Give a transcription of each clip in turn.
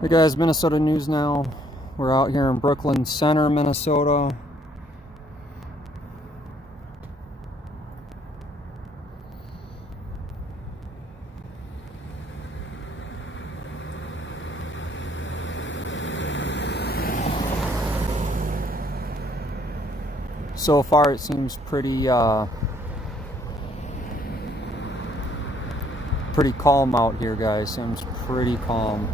Hey guys, Minnesota News Now. We're out here in Brooklyn Center, Minnesota. So far it seems pretty calm out here, guys. Seems pretty calm.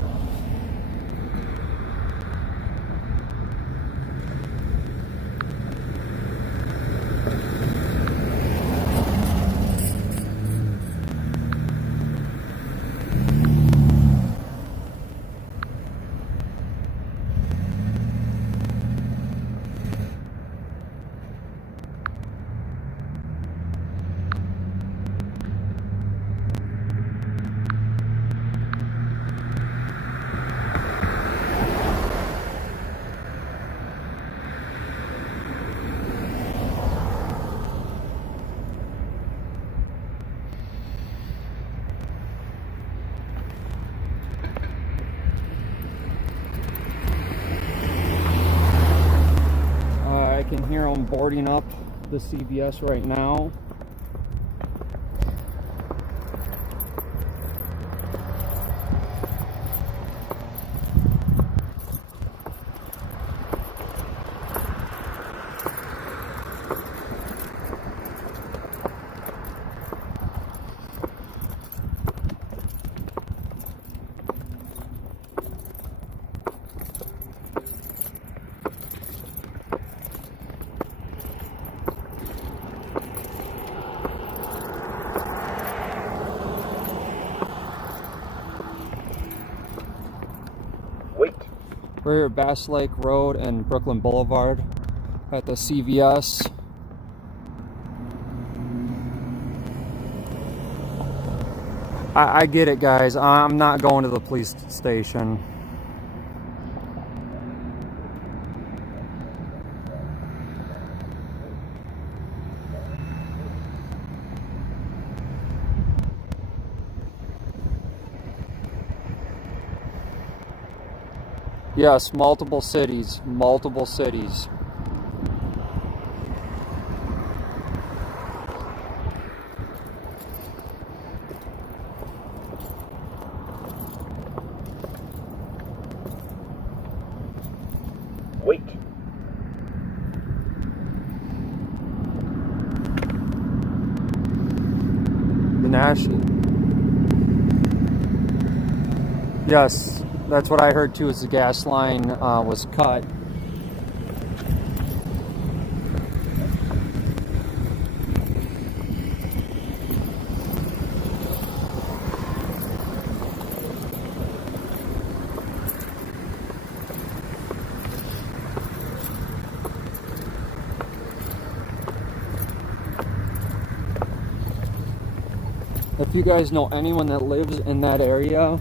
I can hear them boarding up the CVS right now. We're here at Bass Lake Road and Brooklyn Boulevard at the CVS. I get it, guys. I'm not going to the police station. Yes, multiple cities, multiple cities. Wait. The National. Yes, that's what I heard too, is the gas line was cut. If you guys know anyone that lives in that area,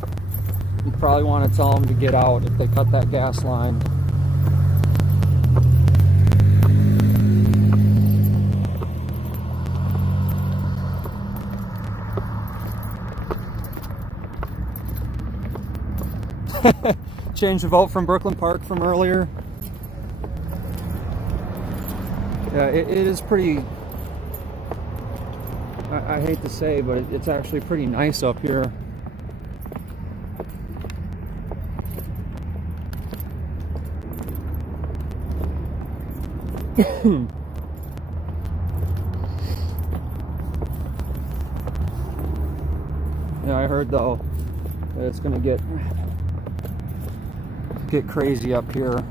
you probably want to tell them to get out if they cut that gas line. Change the vote from Brooklyn Park from earlier. Yeah, it is pretty, I hate to say, but it's actually pretty nice up here. Yeah, I heard though that it's gonna get crazy up here.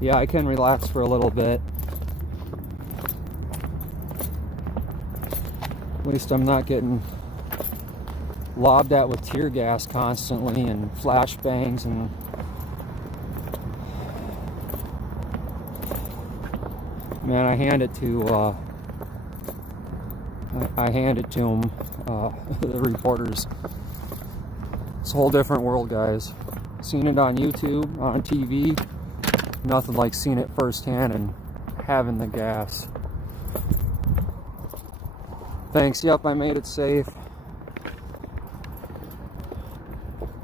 Yeah, I can relax for a little bit. At least I'm not getting lobbed at with tear gas constantly and flashbangs and man, I hand it to them, the reporters. It's a whole different world, guys. Seen it on YouTube, on TV. nothing like seeing it firsthand and having the gas. Thanks. Yep, I made it safe.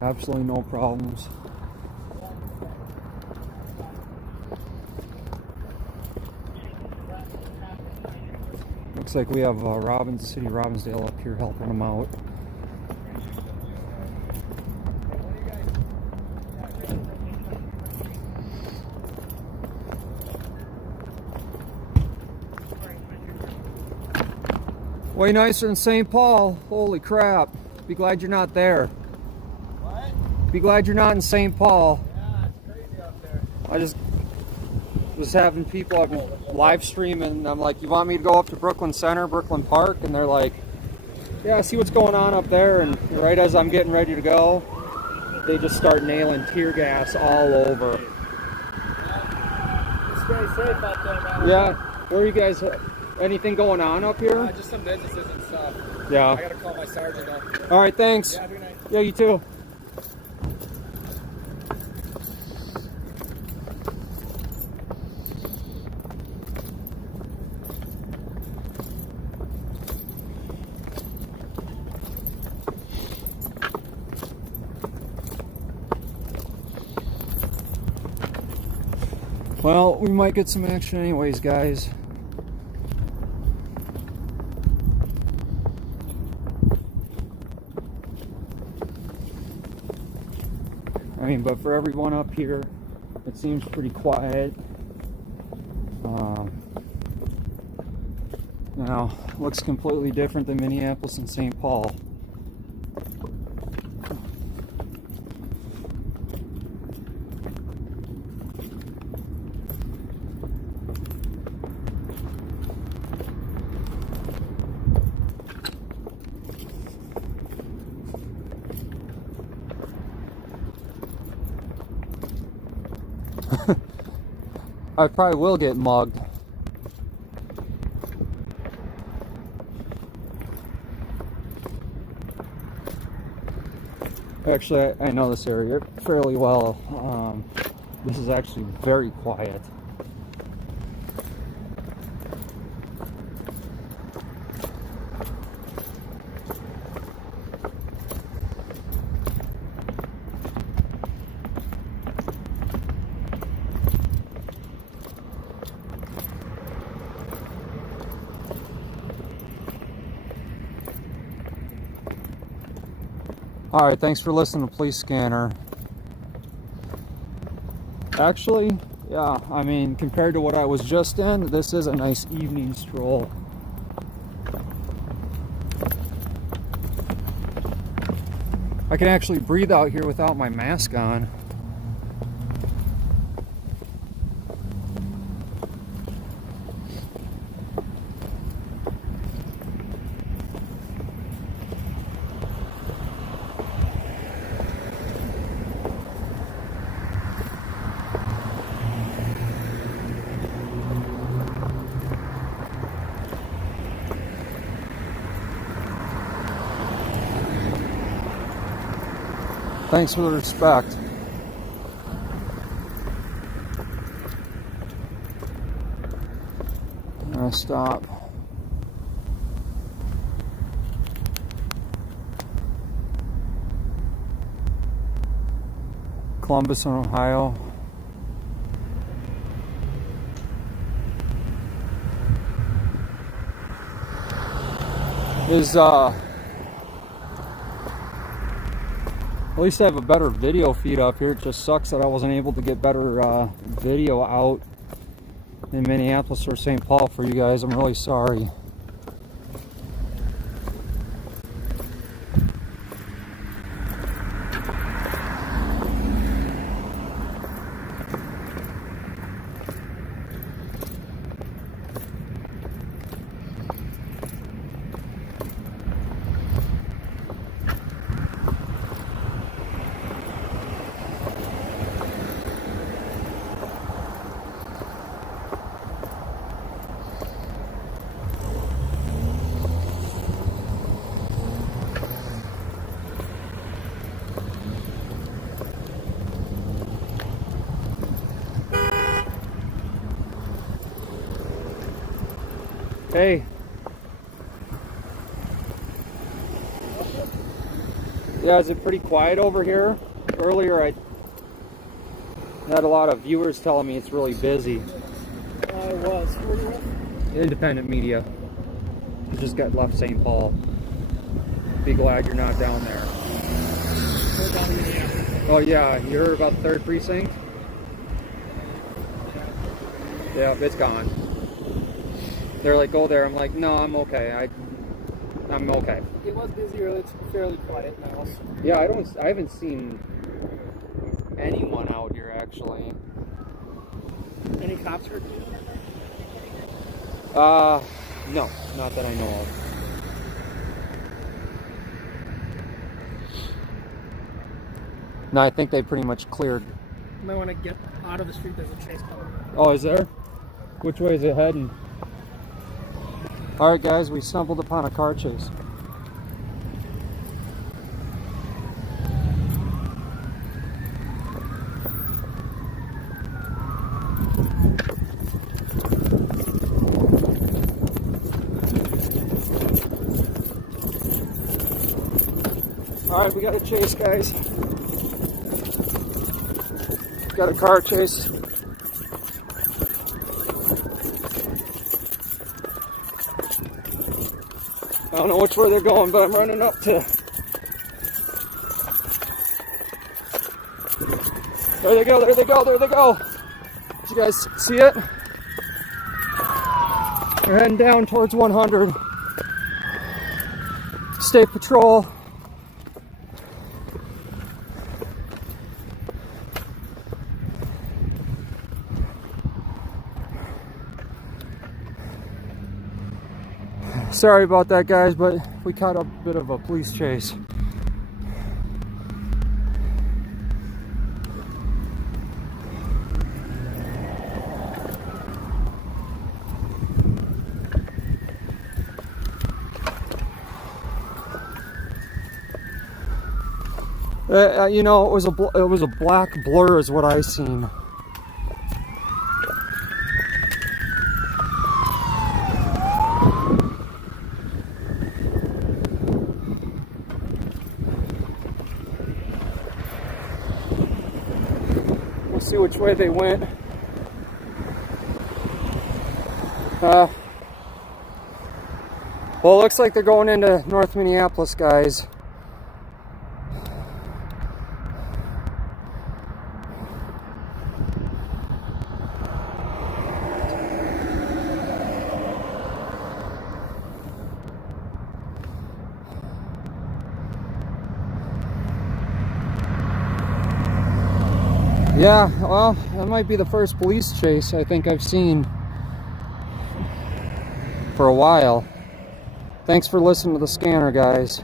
Absolutely no problems. Looks like we have City Robbinsdale up here helping them out. Way nicer than St. Paul. Holy crap. Be glad you're not there. What? Be glad you're not in St. Paul. Yeah, it's crazy up there. I just was having people I've been live streaming, and I'm like, you want me to go up to Brooklyn Center, Brooklyn Park? And they're like, yeah, I see what's going on up there. And right as I'm getting ready to go, they just start nailing tear gas all over. It's very safe out there, man. Yeah. Where are you guys? Anything going on up here? Just some businesses and stuff. Yeah. I gotta call my sergeant though. All right, thanks. Yeah, have a good night. Yeah, you too. Well, we might get some action anyways, guys. I mean, but for everyone up here, it seems pretty quiet. Now, looks completely different than Minneapolis and St. Paul. I probably will get mugged. Actually, I know this area fairly well. This is actually very quiet. Alright, thanks for listening to Police Scanner. Actually, yeah, I mean, compared to what I was just in, this is a nice evening stroll. I can actually breathe out here without my mask on. Thanks for the respect. I'm gonna stop. Columbus, Ohio. At least I have a better video feed up here. It just sucks that I wasn't able to get better video out in Minneapolis or St. Paul for you guys. I'm really sorry. Hey. Yeah, is it pretty quiet over here? Earlier I had a lot of viewers telling me it's really busy. I was. Where you at? Independent media. I just got left St. Paul. Be glad you're not down there. We're down in Minneapolis. Oh yeah, you heard about the 3rd precinct? Yeah, it's gone. They're like, go there. I'm like, no, I'm okay. I'm okay. It was busy earlier. It's fairly quiet now. Yeah, I haven't seen anyone out here actually. Any cops hurt you? No, not that I know of. No, I think they pretty much cleared. You might want to get out of the street. There's a chase coming. Oh, is there? Which way is it heading? Alright guys, we stumbled upon a car chase. Alright, we got a chase, guys. Got a car chase. I don't know which way they're going, but I'm running up to... There they go, there they go, there they go! Did you guys see it? They're heading down towards 100. State Patrol. Sorry about that, guys, but we caught a bit of a police chase. You know, it was a black blur, is what I seen. We'll see which way they went. Well, it looks like they're going into North Minneapolis, guys. Yeah, well, that might be the first police chase I think I've seen for a while. Thanks for listening to the scanner, guys.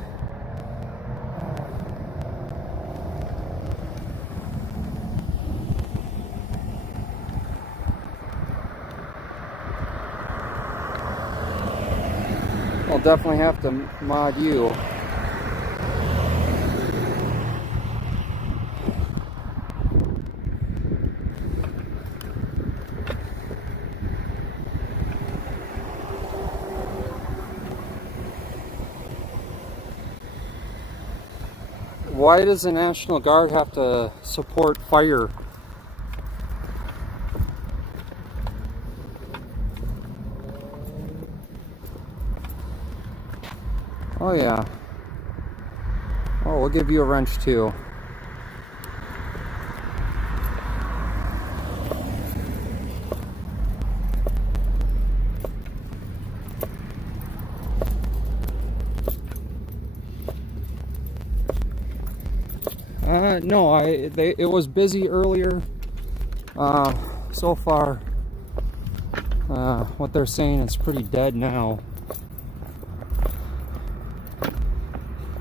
I'll definitely have to mod you. Why does the National Guard have to support fire? Oh yeah. Oh, we'll give you a wrench too. No, it was busy earlier. So far, what they're saying is pretty dead now.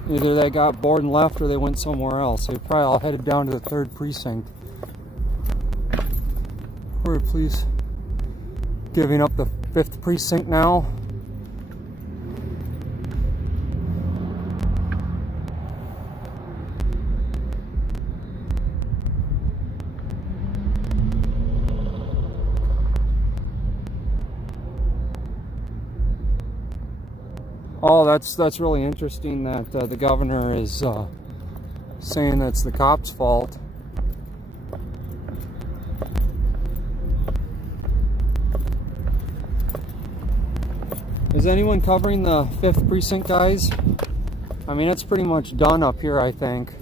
Either they got bored and left, or they went somewhere else. They probably all headed down to the 3rd precinct. We're please giving up the 5th precinct now. Oh, that's really interesting that the governor is saying that's the cops' fault. Is anyone covering the 5th precinct, guys? I mean, it's pretty much done up here, I think.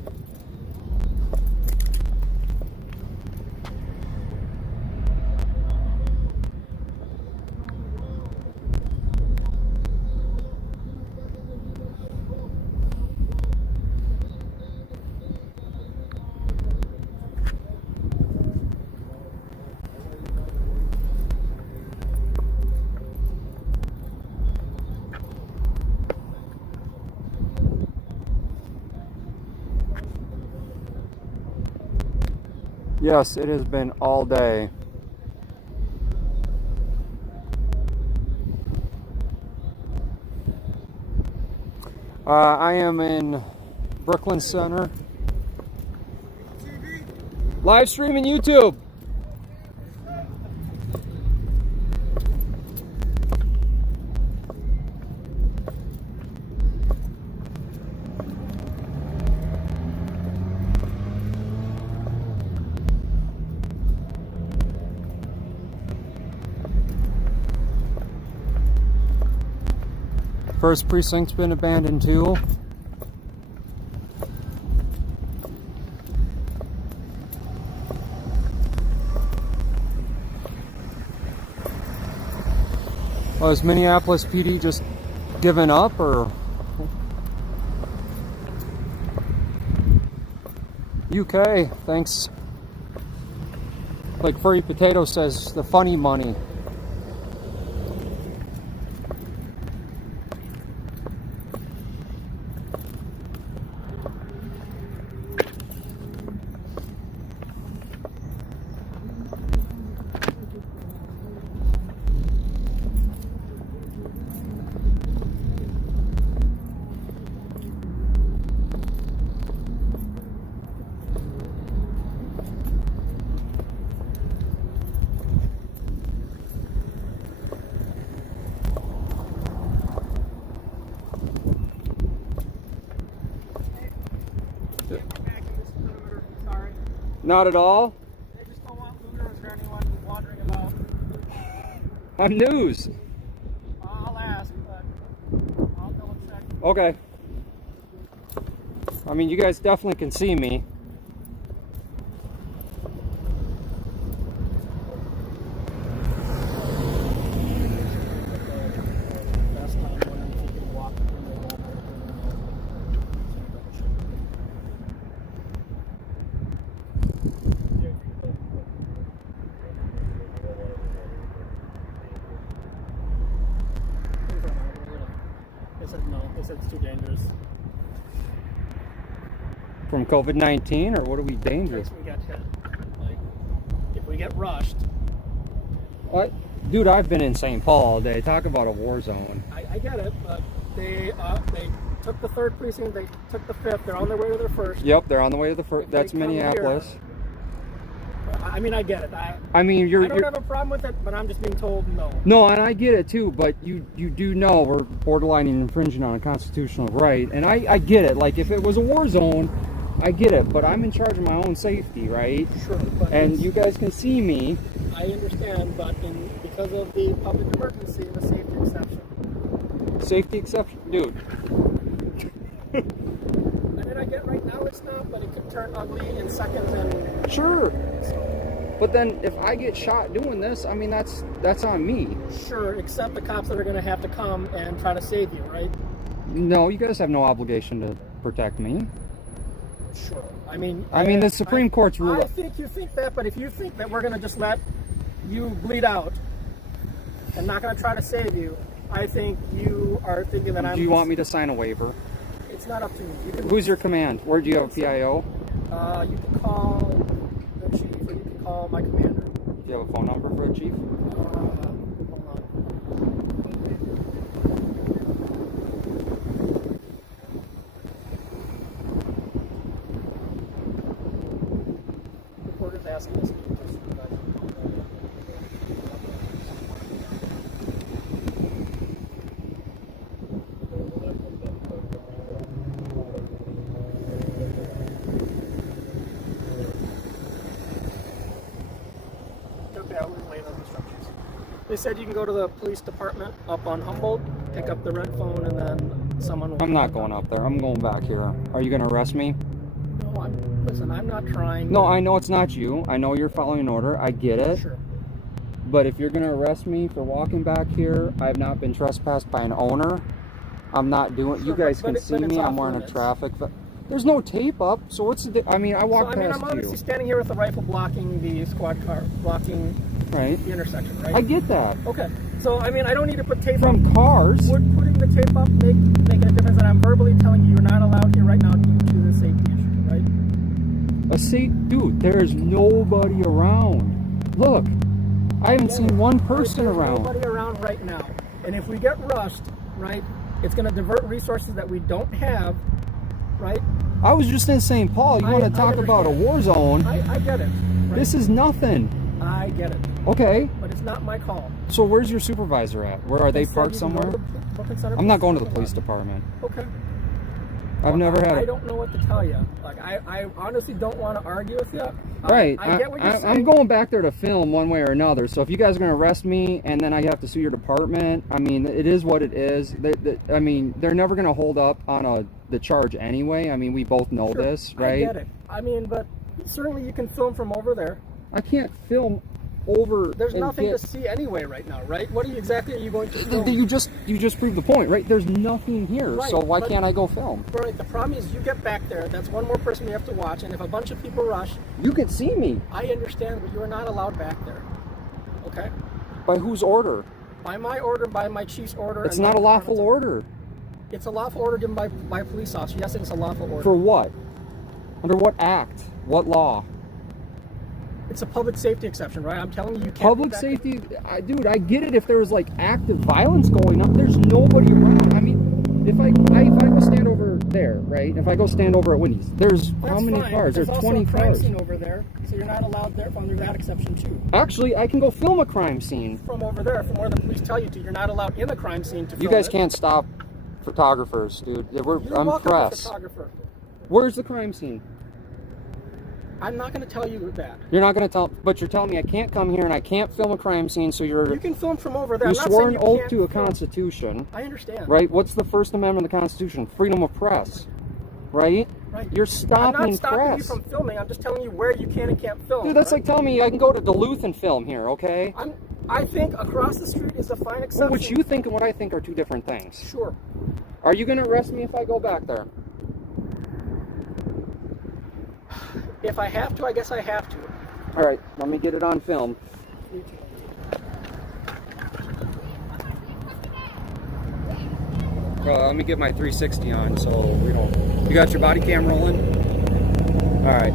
Yes, it has been all day. I am in Brooklyn Center. Live streaming YouTube. First precinct's been abandoned too. Well, is Minneapolis PD just given up, or UK? Thanks. Like Furry Potato says, the funny money. Not at all. They just don't want looters or anyone wandering about. I'm news. I'll ask, but I'll double check. Okay. I mean, you guys definitely can see me. That's not one if you can walk in the wall. They said no. They said it's too dangerous. From COVID-19, or what are we dangerous? We got hit. Like, if we get rushed. What? Dude, I've been in St. Paul all day. Talk about a war zone. I get it, but they took the 3rd precinct. They took the 5th. They're on their way to their 1st. Yep, they're on the way to the first. That's Minneapolis. I mean, I get it. I mean, I don't have a problem with it, but I'm just being told no. No, and I get it too, but you do know we're borderline infringing on a constitutional right, and I get it. Like, if it was a war zone, I get it, but I'm in charge of my own safety, right? Sure, but and you guys can see me. I understand, but because of the public emergency, the safety exception. Safety exception, dude. I mean, I get right now it's not, but it could turn ugly in seconds. And Sure. so, But then if I get shot doing this, I mean, that's on me. sure, except the cops that are going to have to come and try to save you, right? No, you guys have no obligation to protect me. Sure. I mean, the Supreme Court's rule. I think you think that, but if you think that we're going to just let you bleed out and not going to try to save you, I think you are thinking that I'm... Do you want me to sign a waiver? It's not up to me. You can, Who's your command? Where do you have a PIO? you can call the chief, or you can call my commander. Do you have a phone number for a chief? Hold on. Reporter's asking us to do this. Okay, I'll relay those instructions. They said you can go to the police department up on Humboldt, pick up the red phone, and then someone will... I'm not going up there. I'm going back here. Are you going to arrest me? No, listen, I'm not trying... No, I know it's not you. I know you're following an order. I get it. Sure. But if you're going to arrest me for walking back here, I have not been trespassed by an owner. I'm not doing... Sure, you guys can but see it's me. I'm off wearing a limits. traffic... There's no tape up, so what's the... I mean, I walked I'm past obviously you. standing here with a rifle blocking the squad car, blocking Right? the intersection, right? I get that. Okay. So, I mean, I don't need to put tape up. From cars. Would putting the tape up making a difference? And I'm verbally telling you you're not allowed here right now due to the safety issue, right? Dude, there's nobody around. Look, I haven't seen one person There's around. nobody around right now. And if we get rushed, right, it's going to divert resources that we don't have, right? I was just in St. Paul. You want to talk about a war zone? I get it. Right? This is nothing. I get it. Okay. But it's not my call. So where's your supervisor at? Where are they said parked you can go somewhere? to the Brooklyn Center I'm not going to the Police police department. Okay. I've never had I a... don't know what to tell you. Like, I honestly don't want to argue with you. Right. I get what you're saying. I'm going back there to film one way or another. So if you guys are going to arrest me and then I have to sue your department, I mean, it is what it is. I mean, they're never going to hold up on the charge anyway. I mean, we both know Sure, this, right? I get it. I mean, but certainly you can film from over there. I can't film over... There's and nothing get- to see anyway right now, right? What exactly are you going to film? You just proved the point, right? There's nothing here, Right, so why but- can't I go film? Right, the problem is you get back there, that's one more person you have to watch, and if a bunch of people rush, You can see me. I understand, but you are not allowed back there. Okay? By whose order? By my order, by my chief's order. It's and not my a lawful department's- order. It's a lawful order given by a police officer. Yes, it's a lawful order. For what? Under what act? What law? It's a public safety exception, right? I'm telling you, you can't. Public be back safety? Dude, I get it if there was like active violence going on. There's nobody around. I mean, if I go stand over there, right? If I go stand over at Wendy's, there's That's how many fine, cars? but There's 20 also a crime cars. scene over there, so you're not allowed there under that exception too. Actually, I can go film a crime scene. From over there, from where the police tell you to, you're not allowed in the crime scene to film You guys it. can't stop photographers, dude. You're I'm welcome to press. photographer. Where's the crime scene? I'm not going to tell you that. You're not going to tell, but you're telling me I can't come here and I can't film a crime scene, so You can film from over there. you I'm not swore saying an you oath can't to a film. constitution, I understand. right? What's the First Amendment of the Constitution? Freedom of press, right? Right. You're I'm stopping not stopping press. you from filming. I'm just telling you where you can and can't film. Dude, that's right? like telling me I can go to Duluth and film here, okay? I think across the street is a fine exception. Well, what you think and what I think are two different things. Sure. Are you going to arrest me if I go back there? If I have to, I guess I have to. All right, let me get it on film. Let me get my 360 on so we don't... You got your body cam rolling? All right.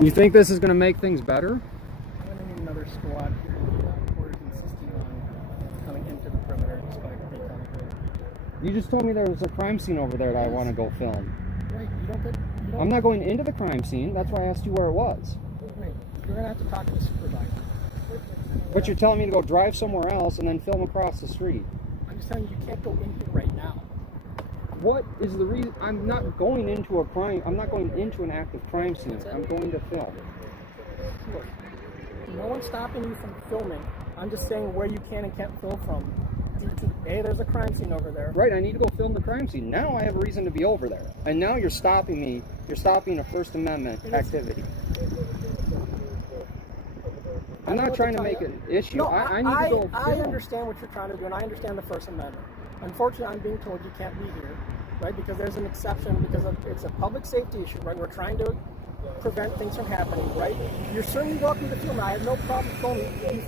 You think this is going to make things better? I'm going to need another squad here. The quarters insisting on coming into the perimeter despite being on the grid. You just told me there was a crime scene over there that I want to go film. Right, you don't get... You don't, I'm not going into the crime scene. That's why I asked you where it was. Right, you're going to have to talk to the supervisor. But you're telling me to go drive somewhere else and then film across the street. I'm just telling you, you can't go in here right now. What is the reason? I'm not going into a crime. I'm not going into an active crime scene. I'm going to film. Sure. No one's stopping you from filming. I'm just saying where you can and can't film from. Due to, hey, there's a crime scene over there. Right, I need to go film the crime scene. Now I have a reason to be over there. And now you're stopping me. You're stopping a First Amendment activity. I'm not trying to make an issue. No, I need to go I film. understand what you're trying to do, and I understand the First Amendment. Unfortunately, I'm being told you can't be here, right? Because there's an exception, because it's a public safety issue, right? We're trying to prevent things from happening, right? You're certainly welcome to film. I have no problem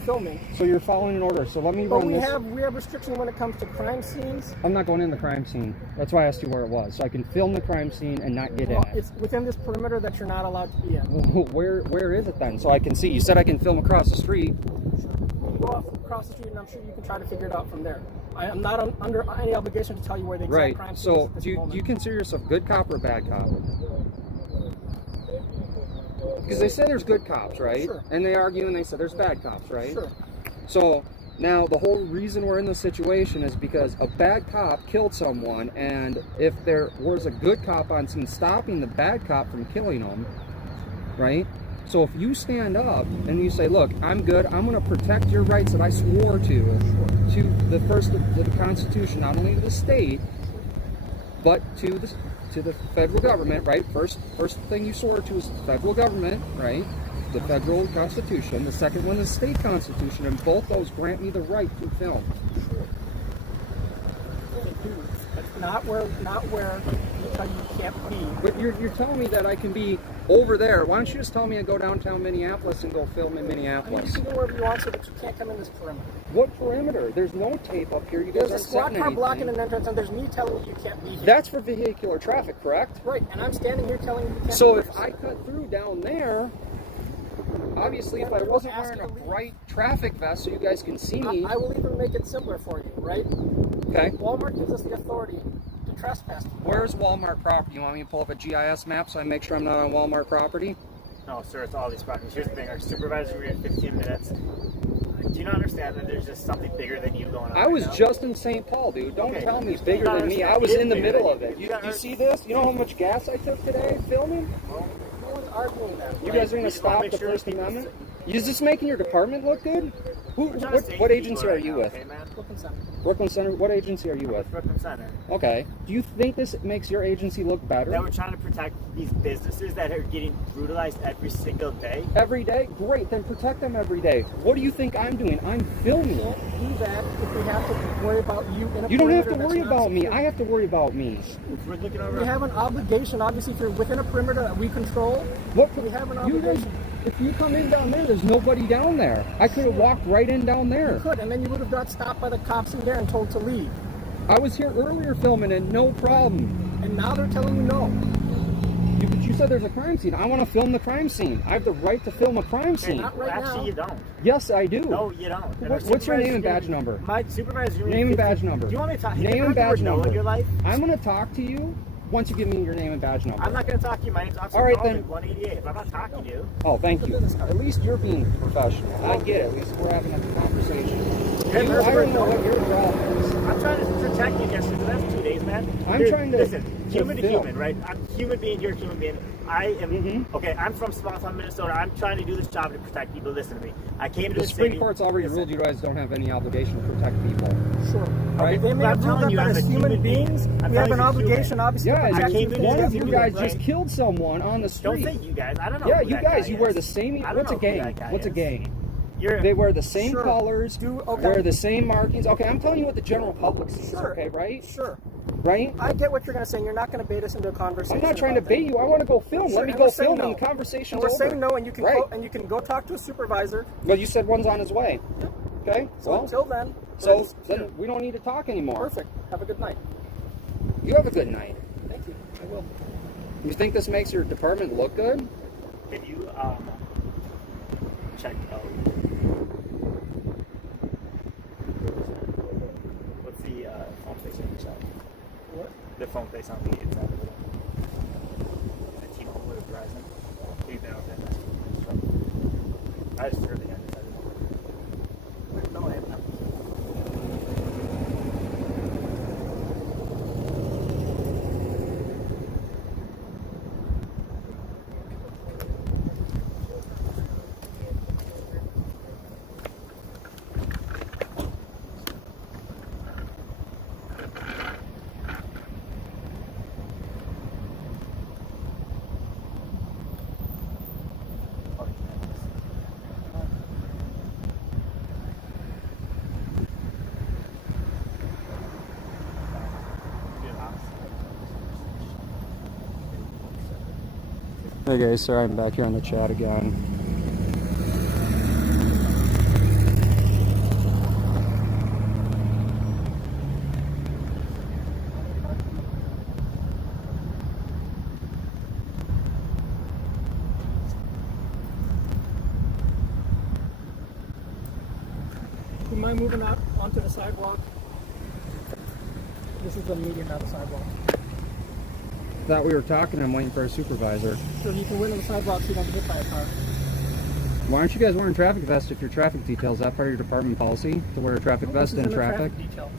filming. So you're following an order. So let me But run we this. have restrictions when it comes to crime scenes. I'm not going in the crime scene. That's why I asked you where it was. So I can film the crime scene and not get Well, in it. it's within this perimeter that you're not allowed to be in. Where is it then? So I can see. You said I can film across the street. Go off across the street, and I'm sure you can try to figure it out from there. I am not under any obligation to tell you where the exact Right. crime scene is So at this do moment. you consider yourself good cop or bad cop? Because they say there's good cops, right? Sure. And they argue and they say there's bad cops, right? Sure. So Now, the whole reason we're in this situation is because a bad cop killed someone, and if there was a good cop on scene stopping the bad cop from killing him, right? So if you stand up and you say, look, I'm good, I'm going to protect your rights that I swore to the Constitution, not only to the state, but to the federal government, right? First thing you swore to is the federal government, right? The federal Constitution. The second one is the state Constitution, and both those grant me the right to film. Not where you tell you can't be. But you're telling me that I can be over there. Why don't you just tell me to go downtown Minneapolis and go film in I mean, Minneapolis? you can go wherever you want, so that you can't come in this perimeter. What perimeter? There's no tape up here. You guys There's a aren't squad setting car blocking anything. an entrance, and there's me telling you you can't be here. That's for vehicular traffic, correct? Right, and I'm standing here telling you you can't So be if here. I cut through down there, obviously if I wasn't wearing a bright traffic vest so you guys can see me, I will even make it simpler for you, right? okay? Walmart gives us the authority to trespass. Where's Walmart property? You want me to pull up a GIS map so I make sure I'm not on Walmart property? No, sir, it's all these properties. Here's the thing, our supervisor, we had 15 minutes. Do you not understand that there's just something bigger than you going on? I was just in St. Paul, dude. Don't Okay. tell me it's bigger You than me. understand. I was It is in the bigger middle than of you. it. You You gotta see this? You know how much gas I took today filming? No one's arguing that. You right? guys are going we to just wanna stop make the sure First people- Amendment? Is this making your department look good? We're trying to save What people agency right are you now, with? Okay, man? Brooklyn Center. Brooklyn Center. What agency are you with? Brooklyn Center. Okay. Do you think this makes your agency look better? That we're trying to protect these businesses that are getting brutalized every single day. Every day? Great, then protect them every day. What do you think I'm doing? I'm filming. We can't do that if we have to worry about you in a You don't have to perimeter worry that's not about me. secure. I have to worry about me. We're looking over. We have an obligation, obviously, if you're within a perimeter that we control. What? We have an You guys, obligation. if you come in down there, there's nobody down there. I could have walked right in down there. You could, and then you would have got stopped by the cops in there and told to leave. I was here earlier filming and no problem. And now they're telling you no. You said there's a crime scene. I want to film the crime scene. I have the right to film a crime scene. Not right Actually, now. you don't. Yes, I do. No, you don't. And our What's your name and supervisor's badge gonna- number? My supervisor. Name and badge number. Do you want me to talk? Have you Name ever and heard the badge word no number. in your life? I'm going to talk to you once you give me your name and badge number. I'm not going to talk to you. My name's Officer All right, Baldwin, then. 188. If I'm not talking to you, Oh, thank you. At least you're being professional. I get it. At least we're having a conversation. Have you ever I don't know heard- what your problem is. I'm trying to protect you against for the last 2 days, man. I'm trying to- listen. to Human to film. human, right? I'm human being. You're a human being. I am Mhm. okay. I'm from small town Minnesota. I'm trying to do this job to protect people. Listen to me. I came to The this Supreme city. Court's already Listen. ruled you guys don't have any obligation to protect people. Sure. Right. They may But have I'm ruled telling that you, as as a human human being, beings, I'm we have telling an you, human. obligation, obviously, Yeah, to I protect came you. to one this of you human, guys right? just killed someone on the Don't street. say you guys. I don't know. Yeah, who you that guys. guy You wear is. the same. I don't What's a know who gang? that guy What's a is. gang? You're. They wear the same Sure. colors, Okay. wear the same markings. Okay, I'm telling you what the general public sees. Sure. Okay, right? Sure. Right? I get what you're going to say. and You're not going to bait us into a conversation. I'm not trying to about bait that. you. I want to go film. Sure, Let me and go we're saying film, no. and the conversation's And we're over. saying no, and you can Right. go talk to a supervisor. Well, you said one's on his way. Okay. So Well, until then, so then we don't need to talk anymore. perfect. Have a good night. You have a good night. Thank you. I will. You think this makes your department look good? Can you check out what's the phone face on your side? What? The phone face on the inside of it. The T-Mobile or Verizon. You've been out there. I just heard the end. No, I have not. Hey guys, sorry I'm back here on the chat again. Do you mind moving out onto the sidewalk? This is the median, not the sidewalk. Thought we were talking. I'm waiting for a supervisor. So you can win on the sidewalk so you don't get hit by a car. Why aren't you guys wearing traffic vests if you're traffic details? Is that part of your department policy to wear a traffic vest in traffic? Detail.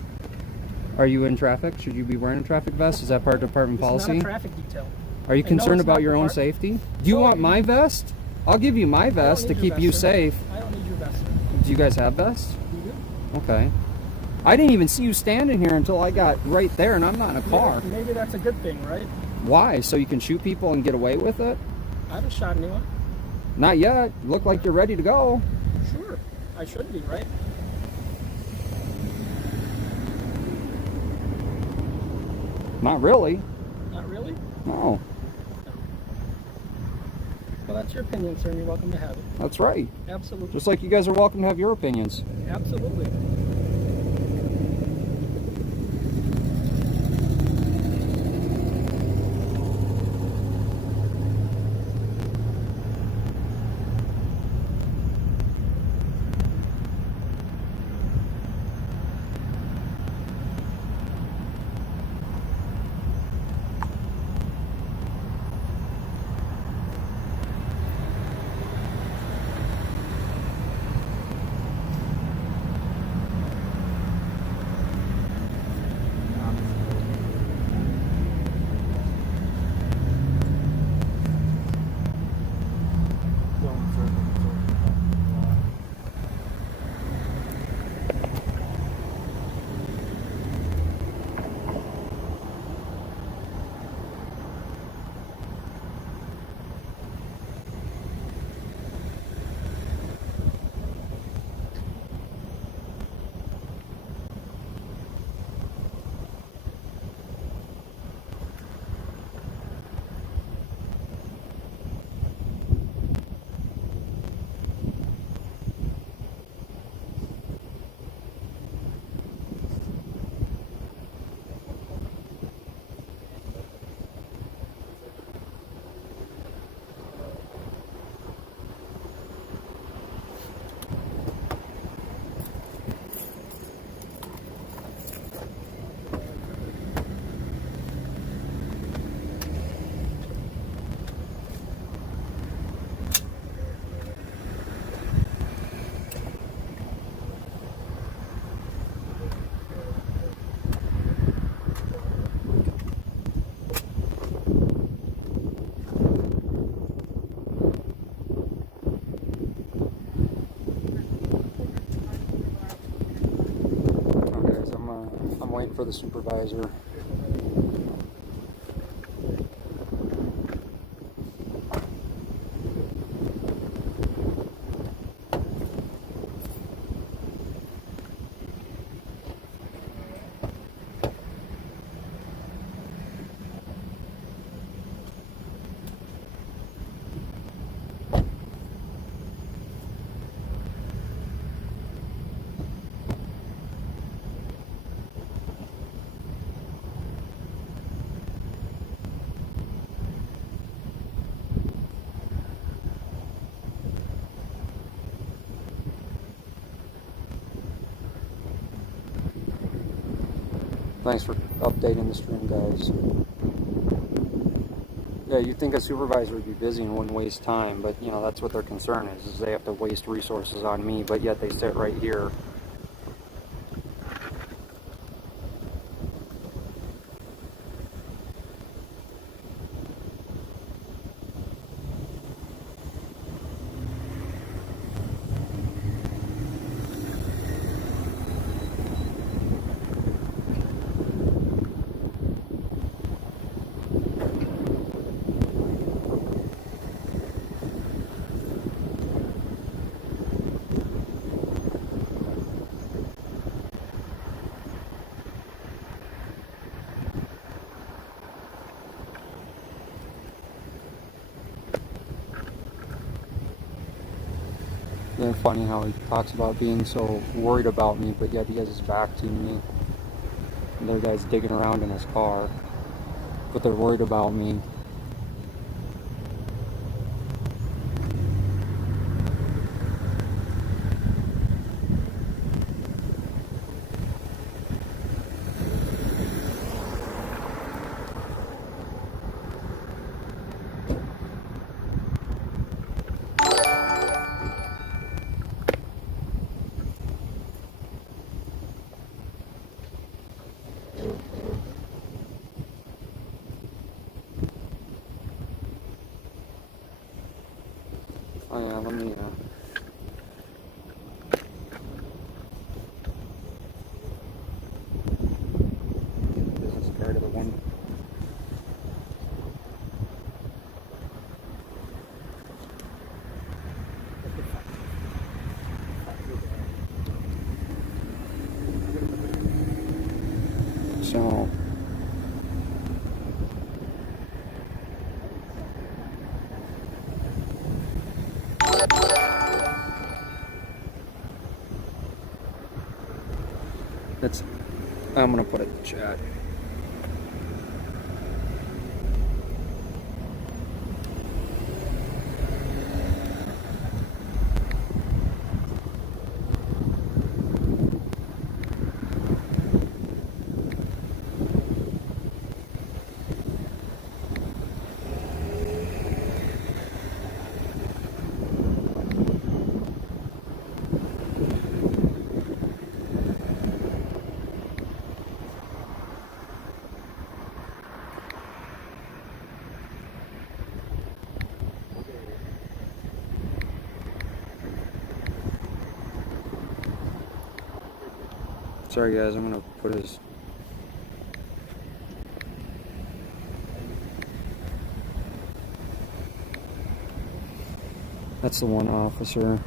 Are you in traffic? Should you be wearing a traffic vest? Is that part of department This policy? is not a traffic detail. Are you I know concerned it's not about your own part- safety? Do you No, want my vest? I'll give you my I don't vest to need your keep you vest, sir. safe. I don't need your vest, sir. Do you guys have vests? You do? Okay. I didn't even see you standing here until I got right there, and I'm not in a car. Maybe that's a good thing, right? Why? So you can shoot people and get away with it? I haven't shot anyone. Not yet. You look like you're ready to go. Sure. I should be, right? Not really. Not really? No. Well, that's your opinion, sir, and you're welcome to have it. That's right. Absolutely. Just like you guys are welcome to have your opinions. Absolutely. Okay, guys, I'm waiting for the supervisor. Thanks for updating the stream, guys. Yeah, you'd think a supervisor would be busy and wouldn't waste time, but you know, that's what their concern is they have to waste resources on me, but yet they sit right here. Isn't it funny how he talks about being so worried about me, but yet he has his back to me. And the other guy's digging around in his car, but they're worried about me. let me. Get the business card of the one. So. It's, I'm gonna put it in the chat. Sorry guys, I'm gonna put his. That's the one officer.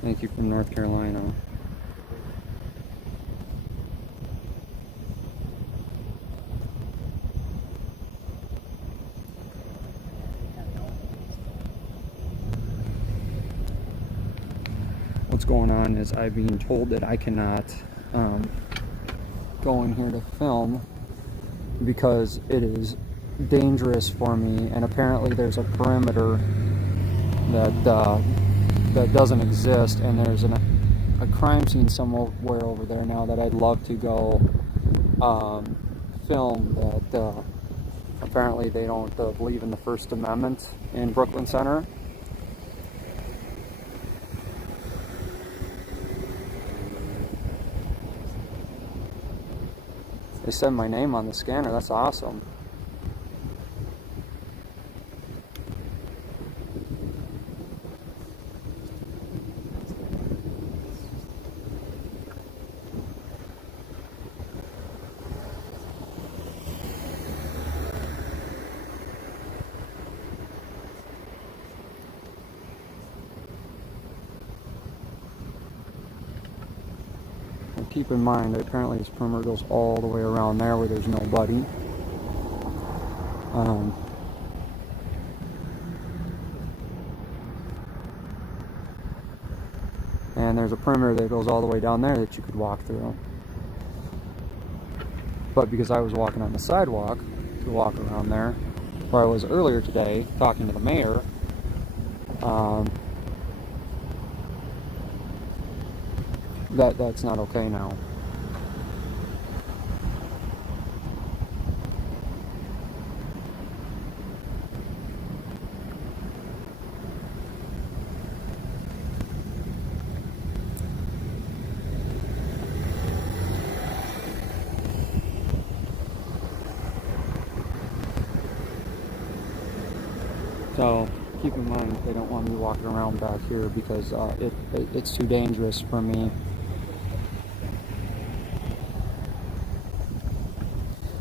Thank you from North Carolina. What's going on is I'm being told that I cannot go in here to film because it is dangerous for me, and apparently there's a perimeter that doesn't exist, and there's a crime scene somewhere over there now that I'd love to go film. That apparently they don't believe in the First Amendment in Brooklyn Center. They said my name on the scanner. That's awesome. Keep in mind that apparently this perimeter goes all the way around there where there's nobody. And there's a perimeter that goes all the way down there that you could walk through. But because I was walking on the sidewalk to walk around there, where I was earlier today talking to the mayor, that's not okay now. So keep in mind they don't want me walking around back here because it's too dangerous for me.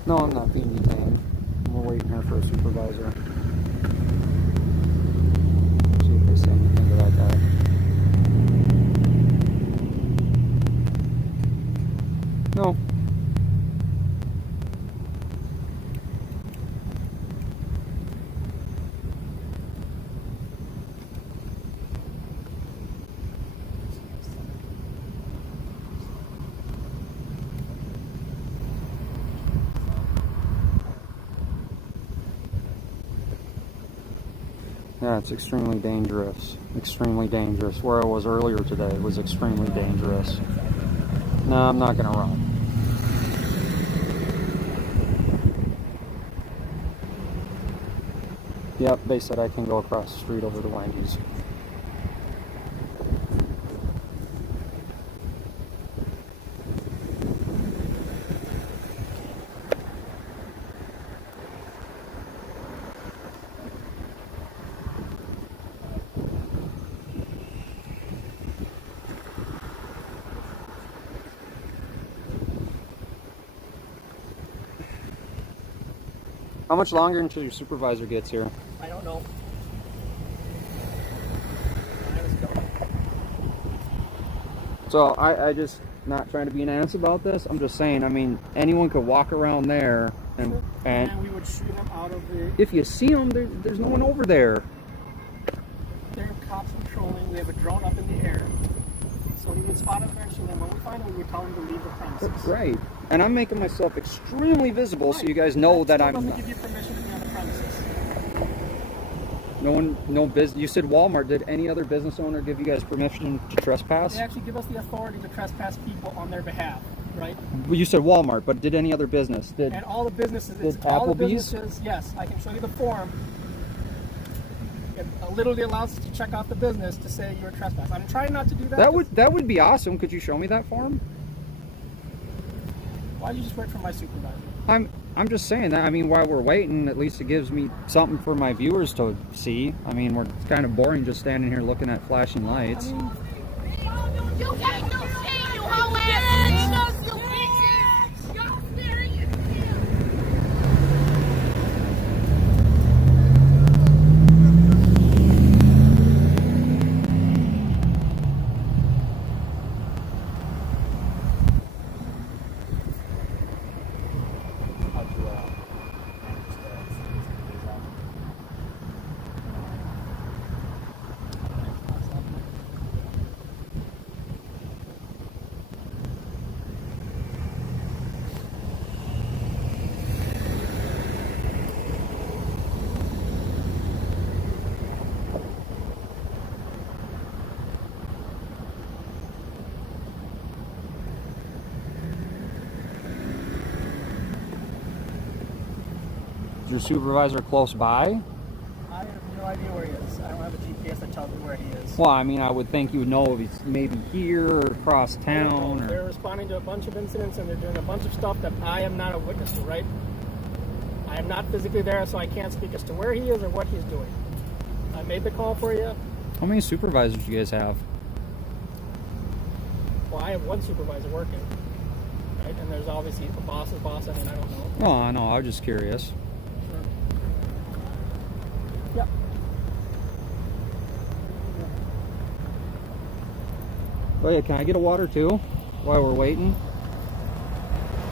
No, I'm not being detained. We're waiting here for a supervisor. See if they say anything to that guy. No. Yeah, it's extremely dangerous. Extremely dangerous. Where I was earlier today was extremely dangerous. No, I'm not gonna run. Yep, they said I can go across the street over to Wendy's. How much longer until your supervisor gets here? I don't know. Let's go. So I just, not trying to be an ass about this. I'm just saying, I mean, anyone could walk around there and And we would shoot them out of the. if you see them, there's no one over there. There are cops patrolling. We have a drone up in the air. So we would spot them eventually. And when we find them, we would tell them to leave the premises. Right. And I'm making myself extremely visible so you guys know that I'm Still not. doesn't give you permission to be on the premises. No one, no business. You said Walmart. Did any other business owner give you guys permission to trespass? They actually give us the authority to trespass people on their behalf, right? Well, you said Walmart, but did any other business? Did And all the businesses, Did it's all the Applebee's? businesses, yes, I can show you the form. It literally allows us to check off the business to say you're a trespass. I'm trying not to do that. that would be awesome. Could you show me that form? Why don't you just wait for my supervisor? I'm just saying that. I mean, while we're waiting, at least it gives me something for my viewers to see. I mean, it's kind of boring just standing here looking at flashing lights. I mean, You got no shame, you hoe ass bitch! You bitches! Y'all staring at him! How'd you manage to see these out? Is your supervisor close by? I have no idea where he is. I don't have a GPS that tells me where he is. Well, I mean, I would think you would know if he's maybe here or across town. They're Or... responding to a bunch of incidents and they're doing a bunch of stuff that I am not a witness to, right? I am not physically there, so I can't speak as to where he is or what he's doing. I made the call for you. How many supervisors do you guys have? Well, I have one supervisor working, right? And there's obviously the boss's boss. I mean, I don't know. Oh, I know. I was just curious. Yep. Oh yeah, can I get a water too? While we're waiting?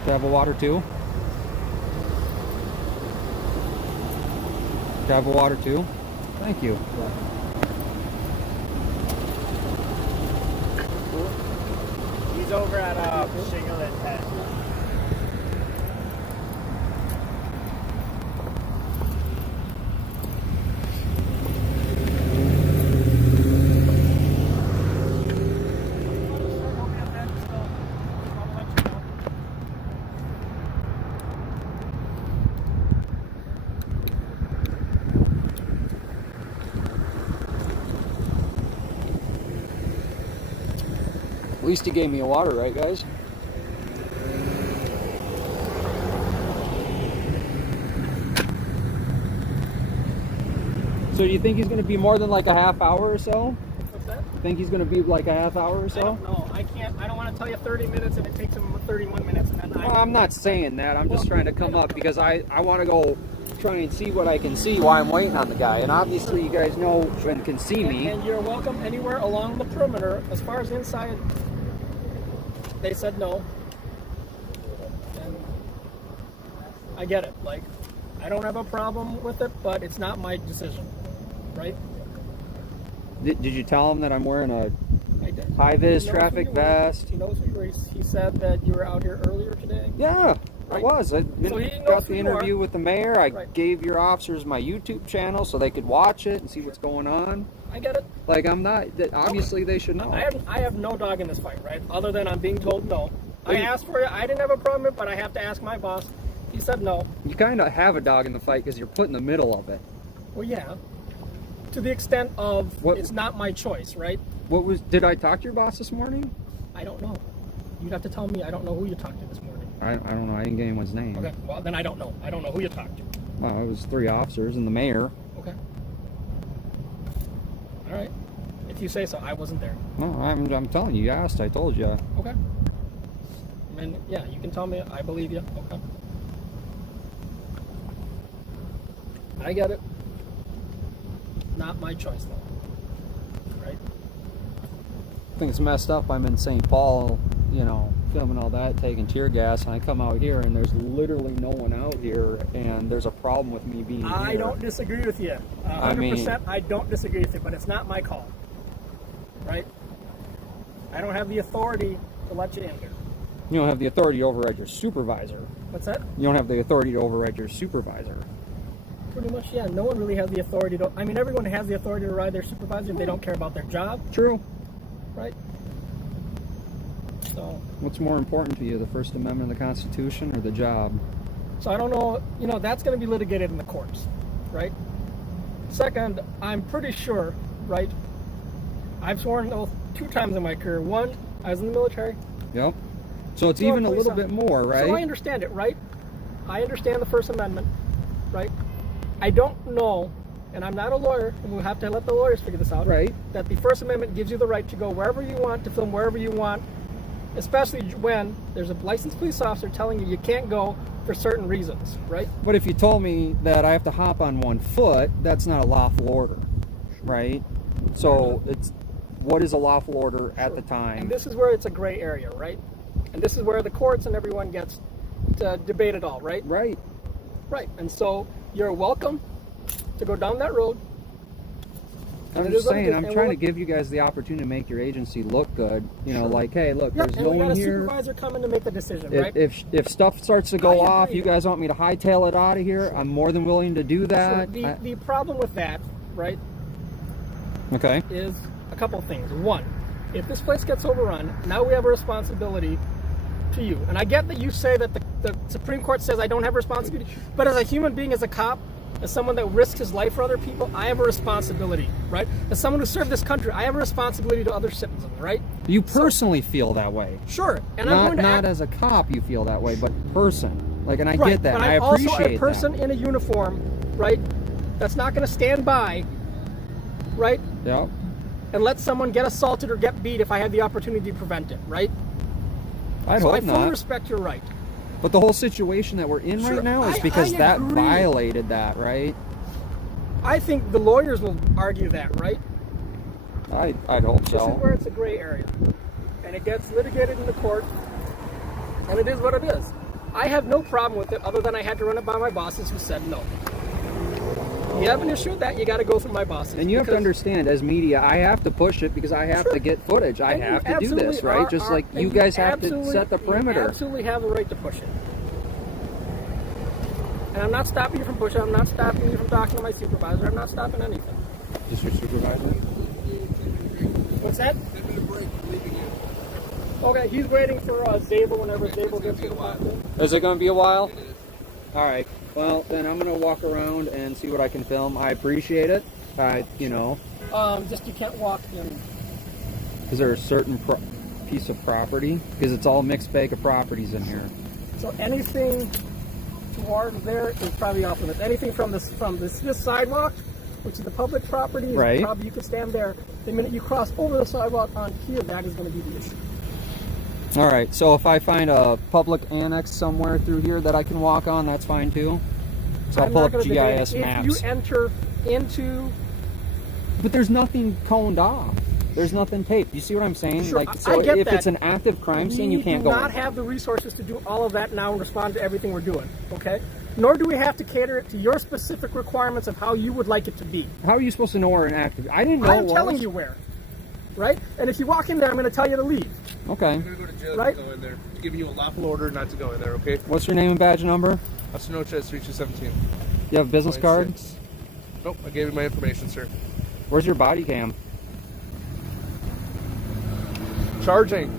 Can I have a water too? Can I have a water too? Thank you. He's over at Shingle and Pet. At least he gave me a water, right guys? So do you think he's going to be more than like a half hour or so? What's that? Think he's going to be like a half hour or I so? don't know. I can't. I don't want to tell you 30 minutes and it takes him 31 minutes. And then Well, I'm not saying that. I'm just trying to come up because I want to go try and see what I can see while I'm waiting on the guy. And obviously you guys know and can see me. And you're welcome anywhere along the perimeter. As far as inside, they said no. And I get it. Like, I don't have a problem with it, but it's not my decision, right? Did you tell him that I'm wearing a I did. high-vis He knows who traffic you were. vest? He knows who you were. He said that you were out here earlier today. Yeah, I Right. was. I So he knows got who the you are. interview with the mayor. I Right. gave your officers my YouTube channel so they could watch it and see what's going on. I get it. Like, I'm not, obviously they should know. I have no dog in this fight, right? Other than I'm being told no. I Well, you- asked for it. I didn't have a problem with it, but I have to ask my boss. He said no. You kind of have a dog in the fight because you're put in the middle of it. Well, yeah. To the extent of What- it's not my choice, right? Did I talk to your boss this morning? I don't know. You'd have to tell me. I don't know who you talked to this morning. I don't know. I didn't get anyone's name. Okay. Well, then I don't know. I don't know who you talked to. Well, it was 3 officers and the mayor. Okay. All right. If you say so, I wasn't there. No, I'm telling you. You asked. I told you. Okay. And yeah, you can tell me. I believe you. Okay. I get it. Not my choice, though. Right? I think it's messed up. I'm in St. Paul, you know, filming all that, taking tear gas, and I come out here and there's literally no one out here, and there's a problem with me being I here. don't disagree with you. 100%, I mean- I don't disagree with you, but it's not my call. Right? I don't have the authority to let you in here. You don't have the authority to override your supervisor. What's that? You don't have the authority to override your supervisor. Pretty much, yeah. No one really has the authority to. I mean, everyone has the authority to ride their supervisor if they don't care about their job, True. right? So, What's more important to you, the First Amendment of the Constitution or the job? I don't know. You know, that's going to be litigated in the courts, right? Second, I'm pretty sure, right? I've sworn an oath 2 times in my career. One, I was in the military. Yep. So it's No, even a police little bit more, right? So I understand it, right? I understand the First Amendment, right? I don't know, and I'm not a lawyer, and we'll have to let the lawyers figure this out. Right. That the First Amendment gives you the right to go wherever you want, to film wherever you want, especially when there's a licensed police officer telling you can't go for certain reasons, right? But if you told me that I have to hop on 1 foot, that's not a lawful order, right? So it's what is a lawful order at the time? And this is where it's a gray area, right? And this is where the courts and everyone gets to debate it all, right? Right. Right. And so you're welcome to go down that road. I'm And it just is what it saying, is, I'm and trying to we'll- give you guys the opportunity to make your agency look good. You know, like, hey, look, Yep, there's and no we got one a here. supervisor coming to make the decision, If, right? if stuff starts to go I off, agree. you guys want me to hightail it out of here, I'm more than willing to do Sure. that. The problem with that, right, Okay. is a couple of things. One, if this place gets overrun, now we have a responsibility to you. And I get that you say that the Supreme Court says I don't have a responsibility, but as a human being, as a cop, as someone that risks his life for other people, I have a responsibility, right? As someone who served this country, I have a responsibility to other citizens, right? You personally feel that way. Sure. And I'm Not going to not act, as a cop you feel that way, but person. Like, and I right, get that. but And I I'm also appreciate a person that. in a uniform, right, that's not going to stand by, right, Yep. and let someone get assaulted or get beat if I had the opportunity to prevent it, right? I So hope I fully not. respect your right. But the whole situation that we're in Sure, right now is I because that agree. violated that, right? I think the lawyers will argue that, right? I'd hope This is so. where it's a gray area. And it gets litigated in the court. And it is what it is. I have no problem with it other than I had to run it by my bosses who said no. You have an issue with that, you got to go through my bosses. And you have to because- understand, as media, I have to push it because I have Sure. to get footage. I and you have to do this, absolutely right? are- Just are- like and you guys have to absolutely- set the You perimeter. absolutely have the right to push it. And I'm not stopping you from pushing. I'm not stopping you from talking to my supervisor. I'm not stopping anything. Just your supervisor? What's that? Okay, he's waiting for Zabel whenever Zabel gets to the platform. Is it going to be a while? All right. Well, then I'm going to walk around and see what I can film. I appreciate it. You know, Just you can't walk in. is there a certain piece of property? Because it's all mixed bag of properties in here. So anything towards there is probably off limits. Anything from this sidewalk, which is the public property, is Right. probably you could stand there. The minute you cross over the sidewalk on here, that is going to be the issue. All right. So if I find a public annex somewhere through here that I can walk on, that's fine too. So I'll I'm pull not up gonna debate GIS it. maps. If you enter into, But there's nothing coned off. There's nothing taped. You see what I'm saying? Sure, Like, I so get if that. it's an active crime scene, you we can't do go not in. have the resources to do all of that now and respond to everything we're doing. Okay. Nor do we have to cater it to your specific requirements of how you would like it to be. How are you supposed to know where an active? I didn't know. I'm it telling was. you where, right? And if you walk in there, I'm going to tell you to leave. Okay. I'm gonna go to jail Right. if you go in there. Giving you a lawful order not to go in there, okay? What's your name and badge number? Asinocha 3217. You have a business card? 26. Nope, I gave you my information, sir. Where's your body cam? Charging.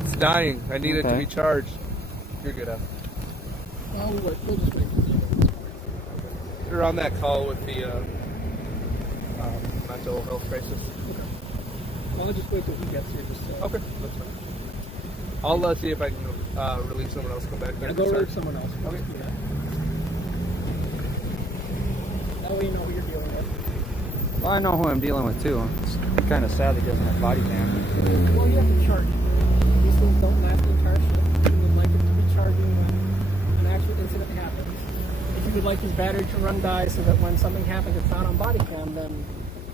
It's dying. I need it to Okay. be charged. You're good, Al. We'll just wait. You're on that call with the mental health crisis. I'll just wait till he gets here. Just Okay, that's fine. I'll see if I can relieve someone else. Come back there. I'll go Sorry. with someone else. We'll just do that. That way you know who you're dealing with. Well, I know who I'm dealing with too. It's kind of sad that he doesn't have body cam. Well, you have to charge. These things don't last the entire shift. We would like it to be charging when an actual incident happens. If you you would like his battery to run die so that when something happens, it's not on body cam, then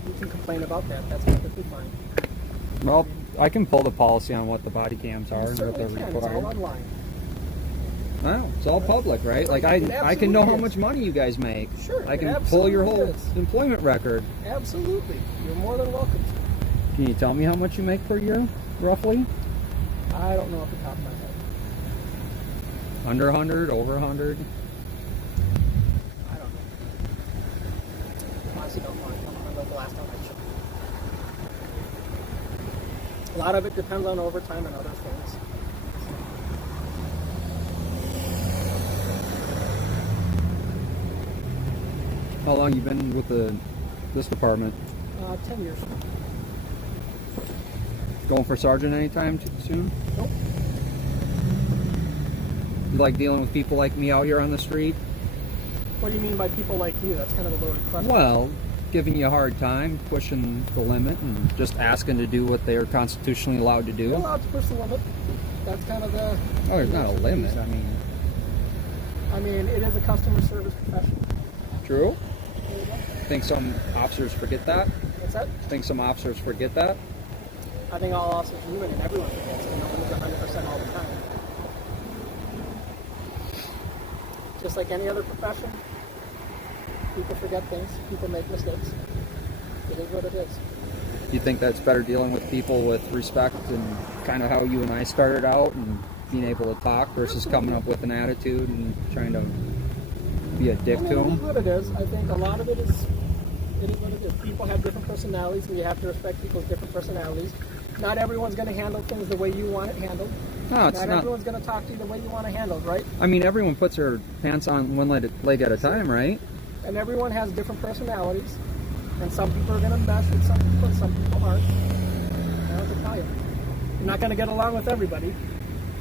you can complain about that. That's perfectly fine. Well, I can pull the policy on what the body cams are You and what they're certainly can. It's all required. online. Well, it's all public, right? Like I can know absolutely how is. much money you guys make. Sure, I it can pull your whole absolutely is. employment record. Absolutely. You're more than welcome to. Can you tell me how much you make per year, roughly? I don't know off the top of my head. Under 100, over 100? I don't know. Honestly, don't mind. I don't remember the last time I checked. A lot of it depends on overtime and other things. How long you been with this department? 10 years. Going for sergeant anytime soon? Nope. You like dealing with people like me out here on the street? What do you mean by people like you? That's kind of a loaded question. Well, giving you a hard time, pushing the limit, and just asking to do what they are constitutionally allowed to do. You're allowed to push the limit. That's kind of the... Oh, there's not a limit. I mean, it is a customer service profession. True. There you go. Think some officers forget that? What's that? Think some officers forget that? I think all officers are human and everyone forgets it. No one's 100% all the time. Just like any other profession, people forget things, people make mistakes. It is what it is. You think that's better dealing with people with respect and kind of how you and I started out and being able to talk versus coming up with an attitude and trying to be a dick to It is them? what it is. I think a lot of it is what it is. People have different personalities and you have to respect people's different personalities. Not everyone's going to handle things the way you want it handled. No, it's Not not. everyone's going to talk to you the way you want to handle it, right? I mean, everyone puts their pants on one leg at a time, right? And everyone has different personalities. And some people are going to mesh with some people and some people aren't. That's what I tell you. You're not going to get along with everybody.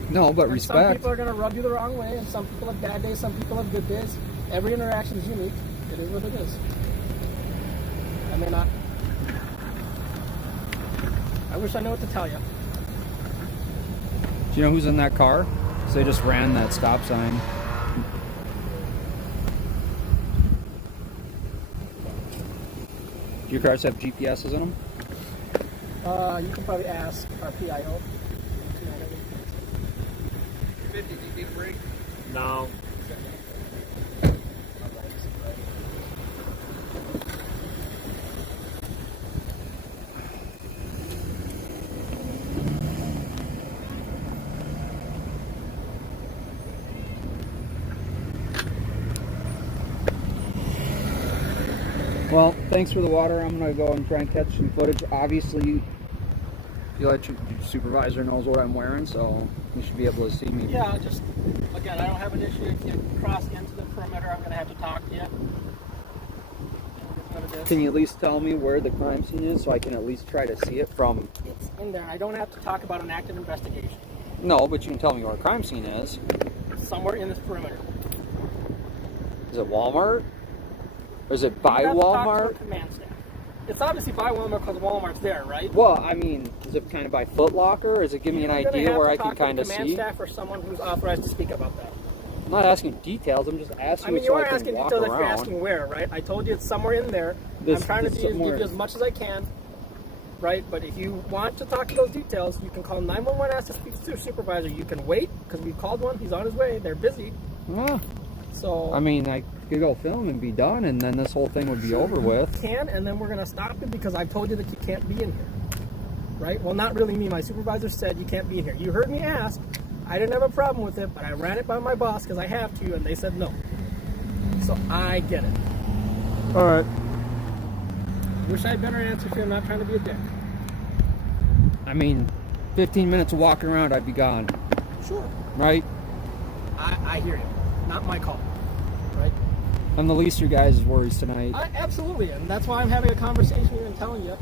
No, but And Some respect. people are going to rub you the wrong way, and some people have bad days, some people have good days. Every interaction is unique. It is what it is. I may not. I wish I knew what to tell you. Do you know who's in that car? 'Cause they just ran that stop sign. Do your cars have GPSs in them? You can probably ask our PIO. 50, do you need a break? No. Well, thanks for the water. I'm going to go and try and catch some footage. Obviously, you let your supervisor knows what I'm wearing, so you should be able to see me. Yeah, just, again, I don't have an issue if you cross into the perimeter. I'm going to have to talk to you. That's what it is. Can you at least tell me where the crime scene is so I can at least try to see it from... It's in there. I don't have to talk about an active investigation. No, but you can tell me where a crime scene is. Somewhere in this perimeter. Is it Walmart? Or is it by You have to talk to Walmart? the command staff. It's obviously by Walmart because Walmart's there, right? Well, I mean, is it kind of by Foot Locker? Or is it give me an You're gonna idea have where to I talk can to kind of the command see? staff or someone who's authorized to speak about that. I'm not asking details. I'm just asking I mean, so you I are can asking walk details if you're around. asking where, right? I told you it's somewhere in there. This- I'm trying to this give somewhere. you as much as I can, right? But if you want to talk to those details, you can call 911, ask to speak to your supervisor. You can wait because we've called one. He's on his way. They're busy. Well, So I mean, I could go film and be done, and then this whole thing would be over with. can, and then we're going to stop it because I've told you that you can't be in here. Right? Well, not really me. My supervisor said you can't be in here. You heard me ask. I didn't have a problem with it, but I ran it by my boss because I have to, and they said no. So I get it. All right. Wish I had better answer for you. I'm not trying to be a dick. I mean, 15 minutes of walking around, I'd be gone. Sure. Right? I hear you. Not my call. Right? I'm the least of your guys' worries tonight. Absolutely, and that's why I'm having a conversation with you and telling you.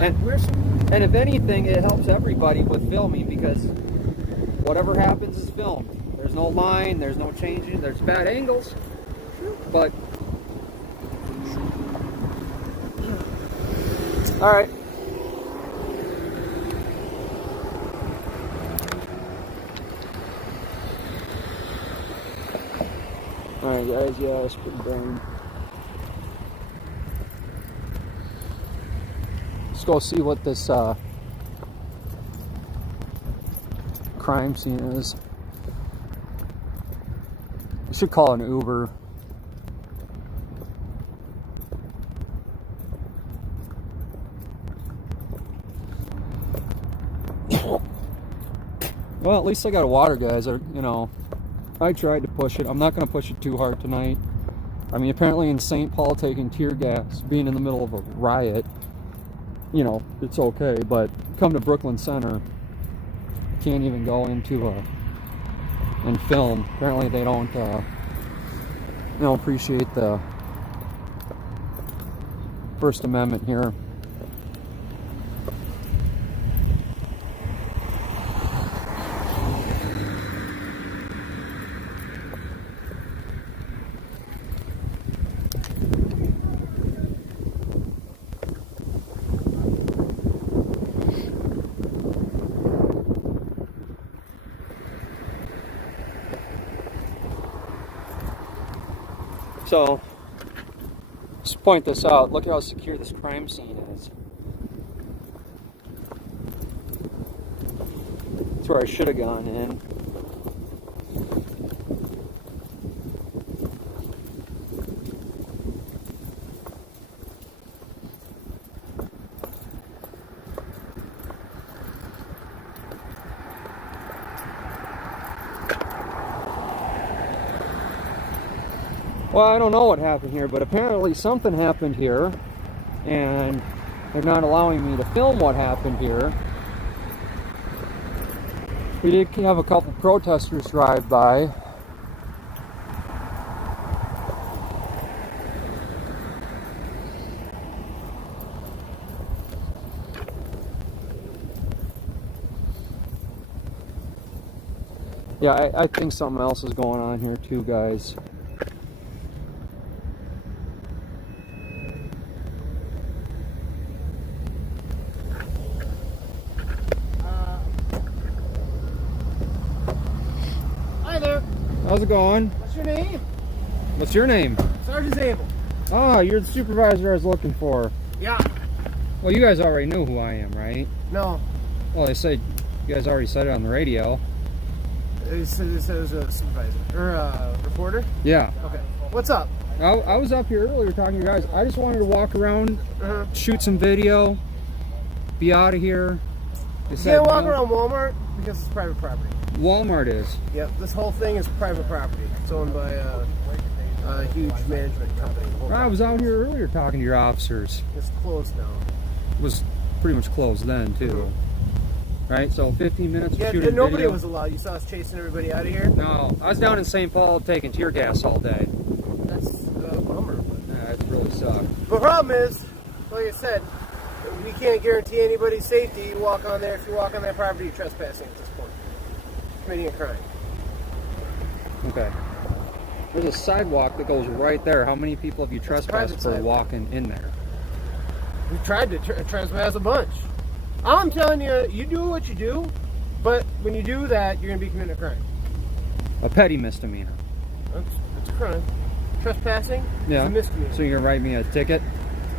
And if anything, it helps everybody with filming because whatever happens is filmed. There's no line, there's no changing, there's bad angles, but all right. All right. Alright guys, yeah, that's pretty brain. Let's go see what this crime scene is. We should call an Uber. Well, at least I got a water, guys. You know, I tried to push it. I'm not going to push it too hard tonight. I mean, apparently in St. Paul, taking tear gas, being in the middle of a riot, you know, it's okay. But come to Brooklyn Center, can't even go into and film. Apparently they don't appreciate the First Amendment here. So, let's point this out. Look at how secure this crime scene is. That's where I should have gone in. Well, I don't know what happened here, but apparently something happened here, and they're not allowing me to film what happened here. We did have a couple protesters drive by. Yeah, I think something else is going on here too, guys. How's it going? What's your name? What's your name? Sergeant Zabel. Oh, you're the supervisor I was looking for. Yeah. Well, you guys already know who I am, right? No. Well, they said you guys already said it on the radio. It says a supervisor. Or a reporter? Yeah. Okay. What's up? I was up here earlier talking to you guys. I just wanted to walk around, Uh-huh. shoot some video, be out of here. They You said can't walk no. around Walmart because it's private property. Walmart is. Yep. This whole thing is private property. It's owned by a huge management company. The whole I was out property. here earlier talking to your officers. It's closed now. It was pretty much closed then, too. Right? So 15 minutes of Yeah, shooting nobody video. was allowed. You saw us chasing everybody out of here? No, I was down in St. Paul taking tear gas all day. That's a bummer. But Yeah, it really sucked. the problem is, like I said, we can't guarantee anybody's safety. You walk on there. If you walk on that property, you're trespassing at this point. Committing a crime. Okay. There's a sidewalk that goes right there. How many people have you trespassed private for sidewalk. walking in there? We tried to trespass a bunch. All I'm telling you, you do what you do, but when you do that, you're going to be committing a crime. A petty misdemeanor. It's a crime. Trespassing Yeah. is a misdemeanor. So you're gonna write me a ticket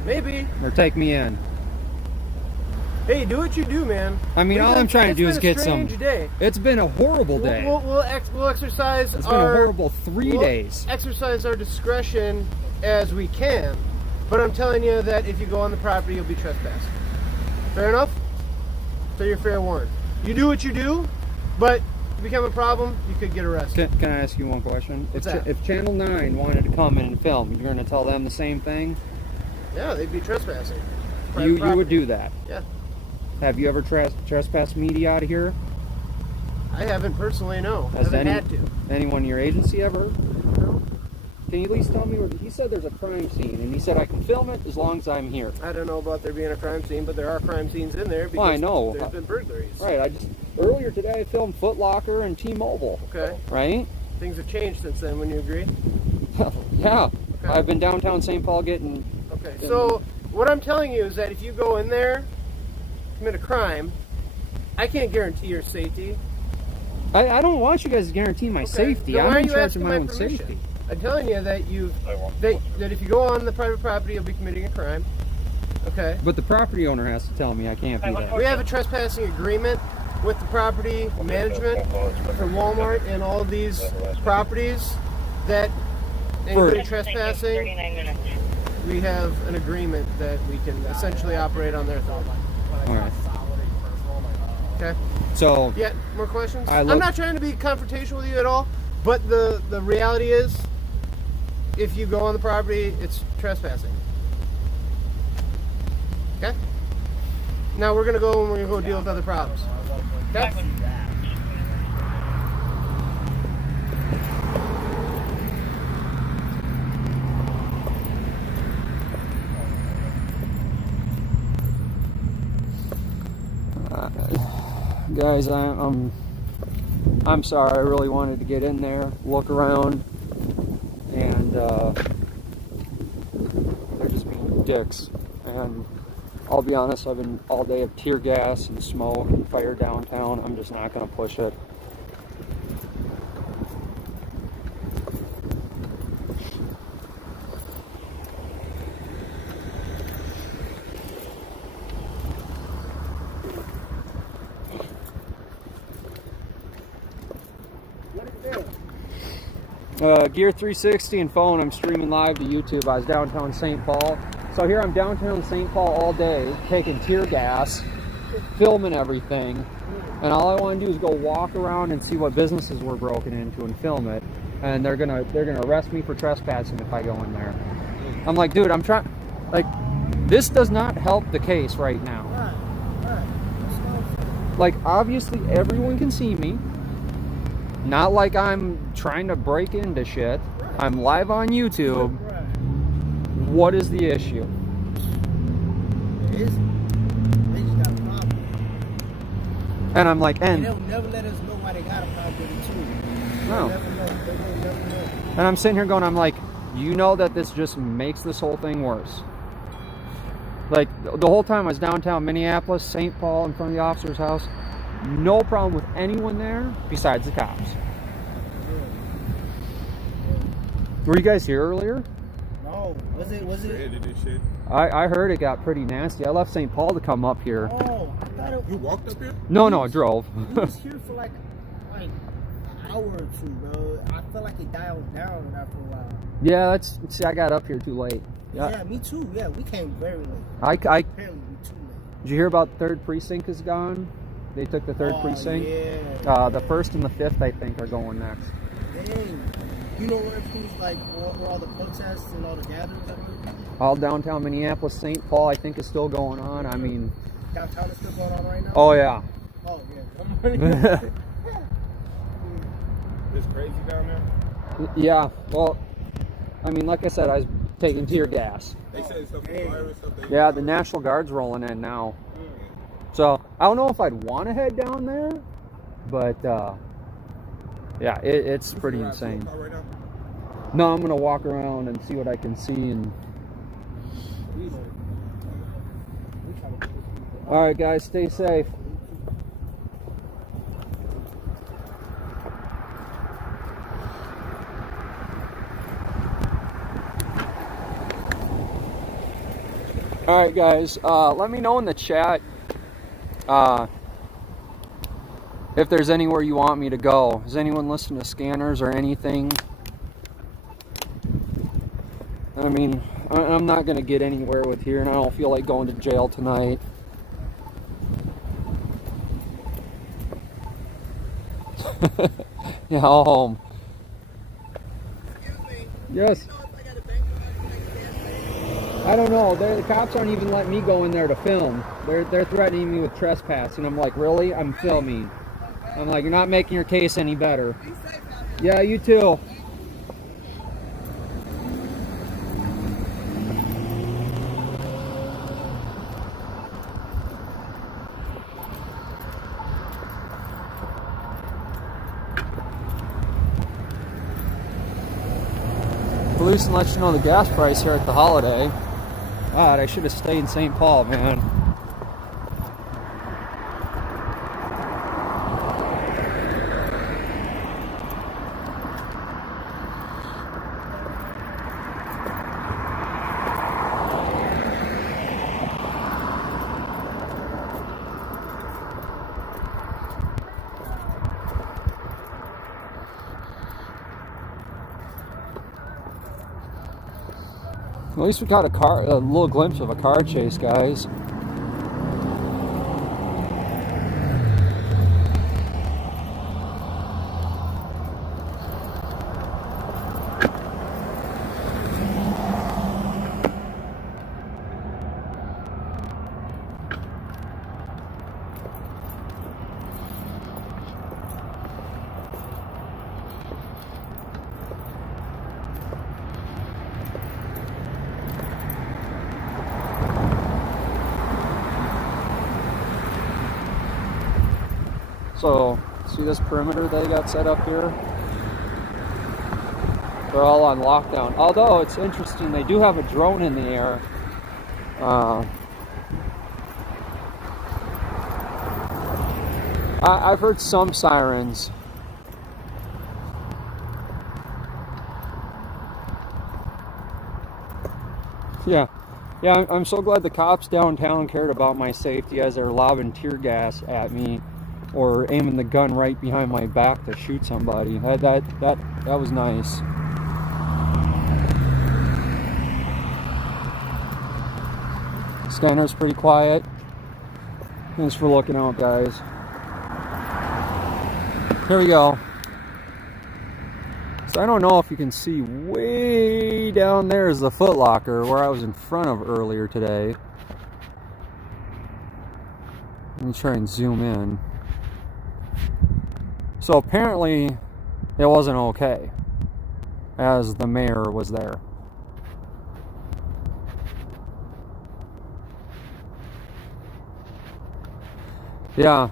Maybe. or take me in? Hey, do what you do, man. I mean, all I'm trying to do is get some. It's been a strange day. It's been a horrible day. We'll exercise It's been a horrible 3 days. Exercise our discretion as we can, but I'm telling you that if you go on the property, you'll be trespassing. Fair enough? So you're fair warned. You do what you do, but if you become a problem, you could get arrested. Can I ask you one question? What's if, that? if Channel 9 wanted to come in and film, you're going to tell them the same thing? Yeah, they'd be trespassing. You Private would property. do that? Yeah. Have you ever trespassed media out of here? I haven't personally, no. Has Haven't had to. anyone in your agency ever? No. Can you at least tell me where? He said there's a crime scene, and he said I can film it as long as I'm here. I don't know about there being a crime scene, but there are crime scenes in there because Well, I know. there's been burglaries. Right. Earlier today I filmed Foot Locker and T-Mobile. Okay. Right? Things have changed since then, wouldn't you agree? Yeah. Okay. I've been downtown St. Paul getting. Okay. So what I'm telling you is that if you go in there, commit a crime, I can't guarantee your safety. I don't want you guys to guarantee my Okay. safety. Then why I'm are in you charge of asking my my own permission? safety. I'm telling you that that if you go on the private property, you'll be committing a crime. Okay. But the property owner has to tell me I can't be there. We have a trespassing agreement with the property management for Walmart and all of these properties that anybody trespassing, we have an agreement that we can essentially operate on their authority. All right. Okay. So Yeah, more questions? I I'm look- not trying to be confrontational with you at all, but the reality is, if you go on the property, it's trespassing. Okay? Now we're gonna go and we're gonna go deal with other problems. Okay? guys, I'm sorry. I really wanted to get in there, look around, and they're just being dicks. And I'll be honest, I've been all day of tear gas and smoke and fire downtown. I'm just not going to push it. Gear 360 and phone. I'm streaming live to YouTube. I was downtown St. Paul. So here I'm downtown St. Paul all day, taking tear gas, filming everything. And all I want to do is go walk around and see what businesses were broken into and film it. And they're gonna arrest me for trespassing if I go in there. I'm like, dude, I'm trying. Like, this does not help the case right now. Like, obviously everyone can see me. Not like I'm trying to break into shit. I'm live on YouTube. What is the issue? It is. They just got a problem. And I'm like, And and they'll never let us know why they got a problem with it too. no. They'll never know. They will never know. And I'm sitting here going, I'm like, you know that this just makes this whole thing worse. Like, the whole time I was downtown Minneapolis, St. Paul, in front of the officer's house, no problem with anyone there besides the cops. Were you guys here earlier? No. Was it? I heard it got pretty nasty. I left St. Paul to come up here. Oh, I thought it You walked up here? No, I drove. we was here for like an hour or two, bro. I felt like it dialed down after a while. Yeah, see, I got up here too late. Yeah, me too. Yeah, we came very late. I Apparently, we too late. Did you hear about the 3rd precinct is gone? They took the 3rd precinct. Yeah. The 1st and the 5th, I think, are going next. Dang. You know where everything's like, where all the protests and all the gatherings are? All downtown Minneapolis, St. Paul, I think, is still going on. I mean, Downtown is still going on right now? oh yeah. Oh, yeah. It's crazy down there. Yeah, well, I mean, like I said, I was taking tear gas. They said it's something virus up there. Yeah, the National Guard's rolling in now. So, I don't know if I'd want to head down there, but, yeah, it's pretty insane. Right now? No, I'm going to walk around and see what I can see. And all right, guys, stay safe. All right, guys, let me know in the chat if there's anywhere you want me to go. Does anyone listen to Scanners or anything? I mean, I'm not going to get anywhere with here, and I don't feel like going to jail tonight. Yeah, all home. Yes. I don't know. The cops aren't even letting me go in there to film. They're threatening me with trespassing. I'm like, really? I'm filming. I'm like, you're not making your case any better. Yeah, you too. Police and let you know the gas price here at the Holiday. God, I should have stayed in St. Paul, man. At least we got a little glimpse of a car chase, guys. So, see this perimeter they got set up here? They're all on lockdown. Although, it's interesting, they do have a drone in the air. I've heard some sirens. Yeah. Yeah, I'm so glad the cops downtown cared about my safety as they're lobbing tear gas at me or aiming the gun right behind my back to shoot somebody. That was nice. Scanner's pretty quiet. Thanks for looking out, guys. Here we go. So I don't know if you can see, way down there is the Foot Locker where I was in front of earlier today. Let me try and zoom in. So apparently it wasn't okay, as the mayor was there. Yeah,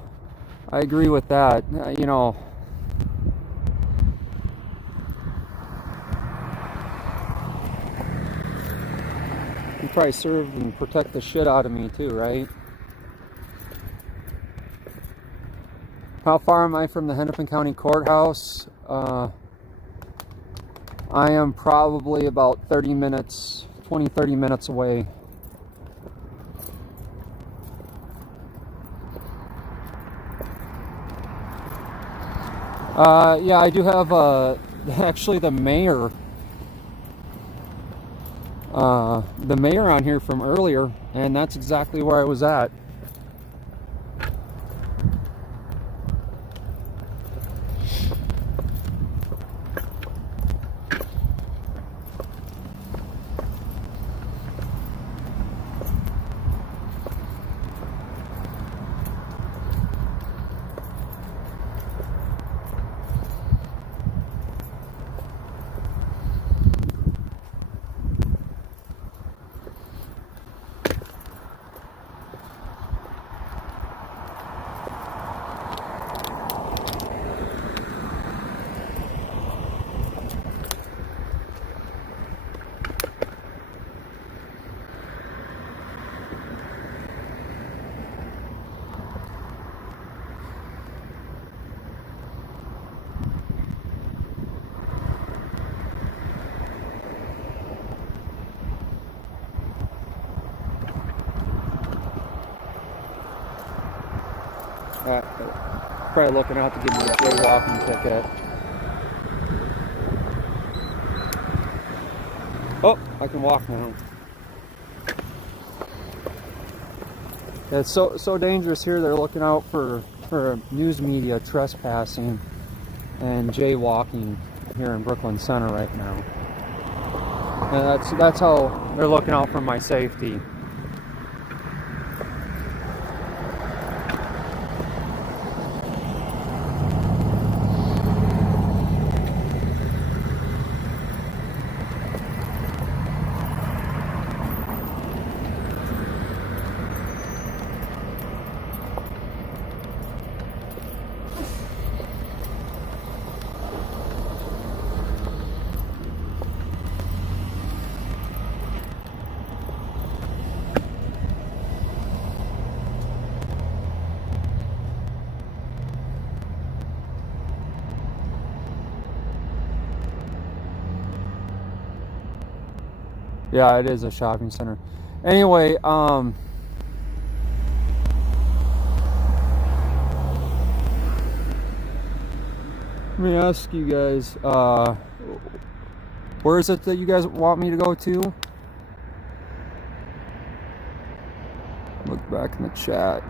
I agree with that. You know, he probably served and protect the shit out of me too, right? How far am I from the Hennepin County Courthouse? I am probably about 30 minutes, 20-30 minutes away. Yeah, I do have actually the mayor on here from earlier, and that's exactly where I was at. Probably looking out to give me a jaywalking ticket. Oh, I can walk now. It's so dangerous here. They're looking out for news media trespassing and jaywalking here in Brooklyn Center right now. And that's how they're looking out for my safety. Yeah, it is a shopping center. Anyway, let me ask you guys, where is it that you guys want me to go to? Look back in the chat.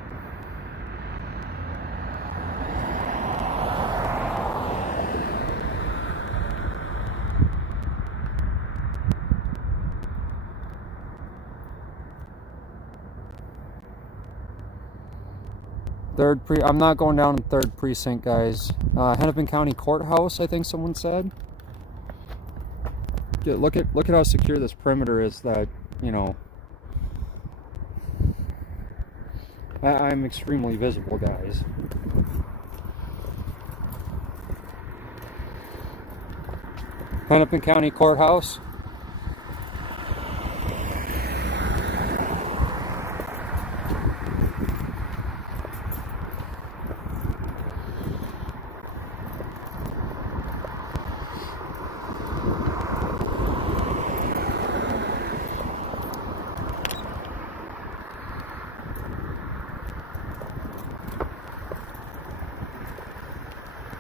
I'm not going down in 3rd precinct, guys. Hennepin County Courthouse, I think someone said. Look at how secure this perimeter is. That, you know, I'm extremely visible, guys. Hennepin County Courthouse.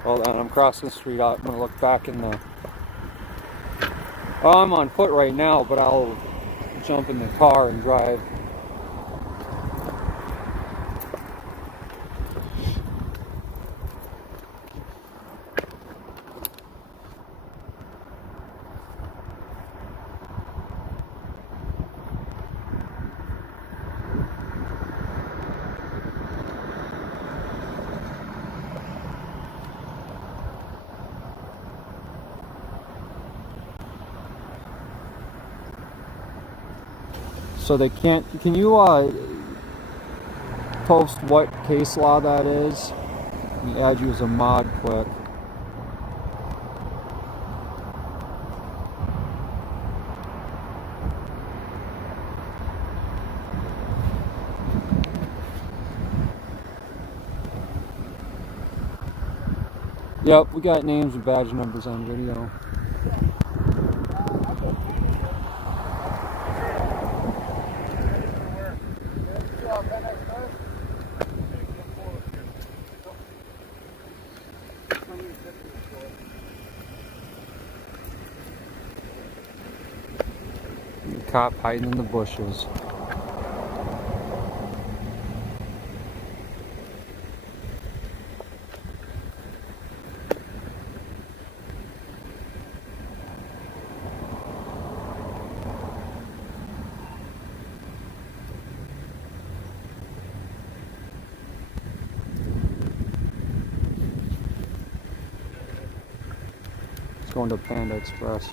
Hold on, I'm crossing the street out. I'm gonna look back in the... Oh, I'm on foot right now, but I'll jump in the car and drive. So they can't, can you post what case law that is? Let me add you as a mod quick. Yep, we got names and badge numbers on video. Cop hiding in the bushes. It's going to Panda Express.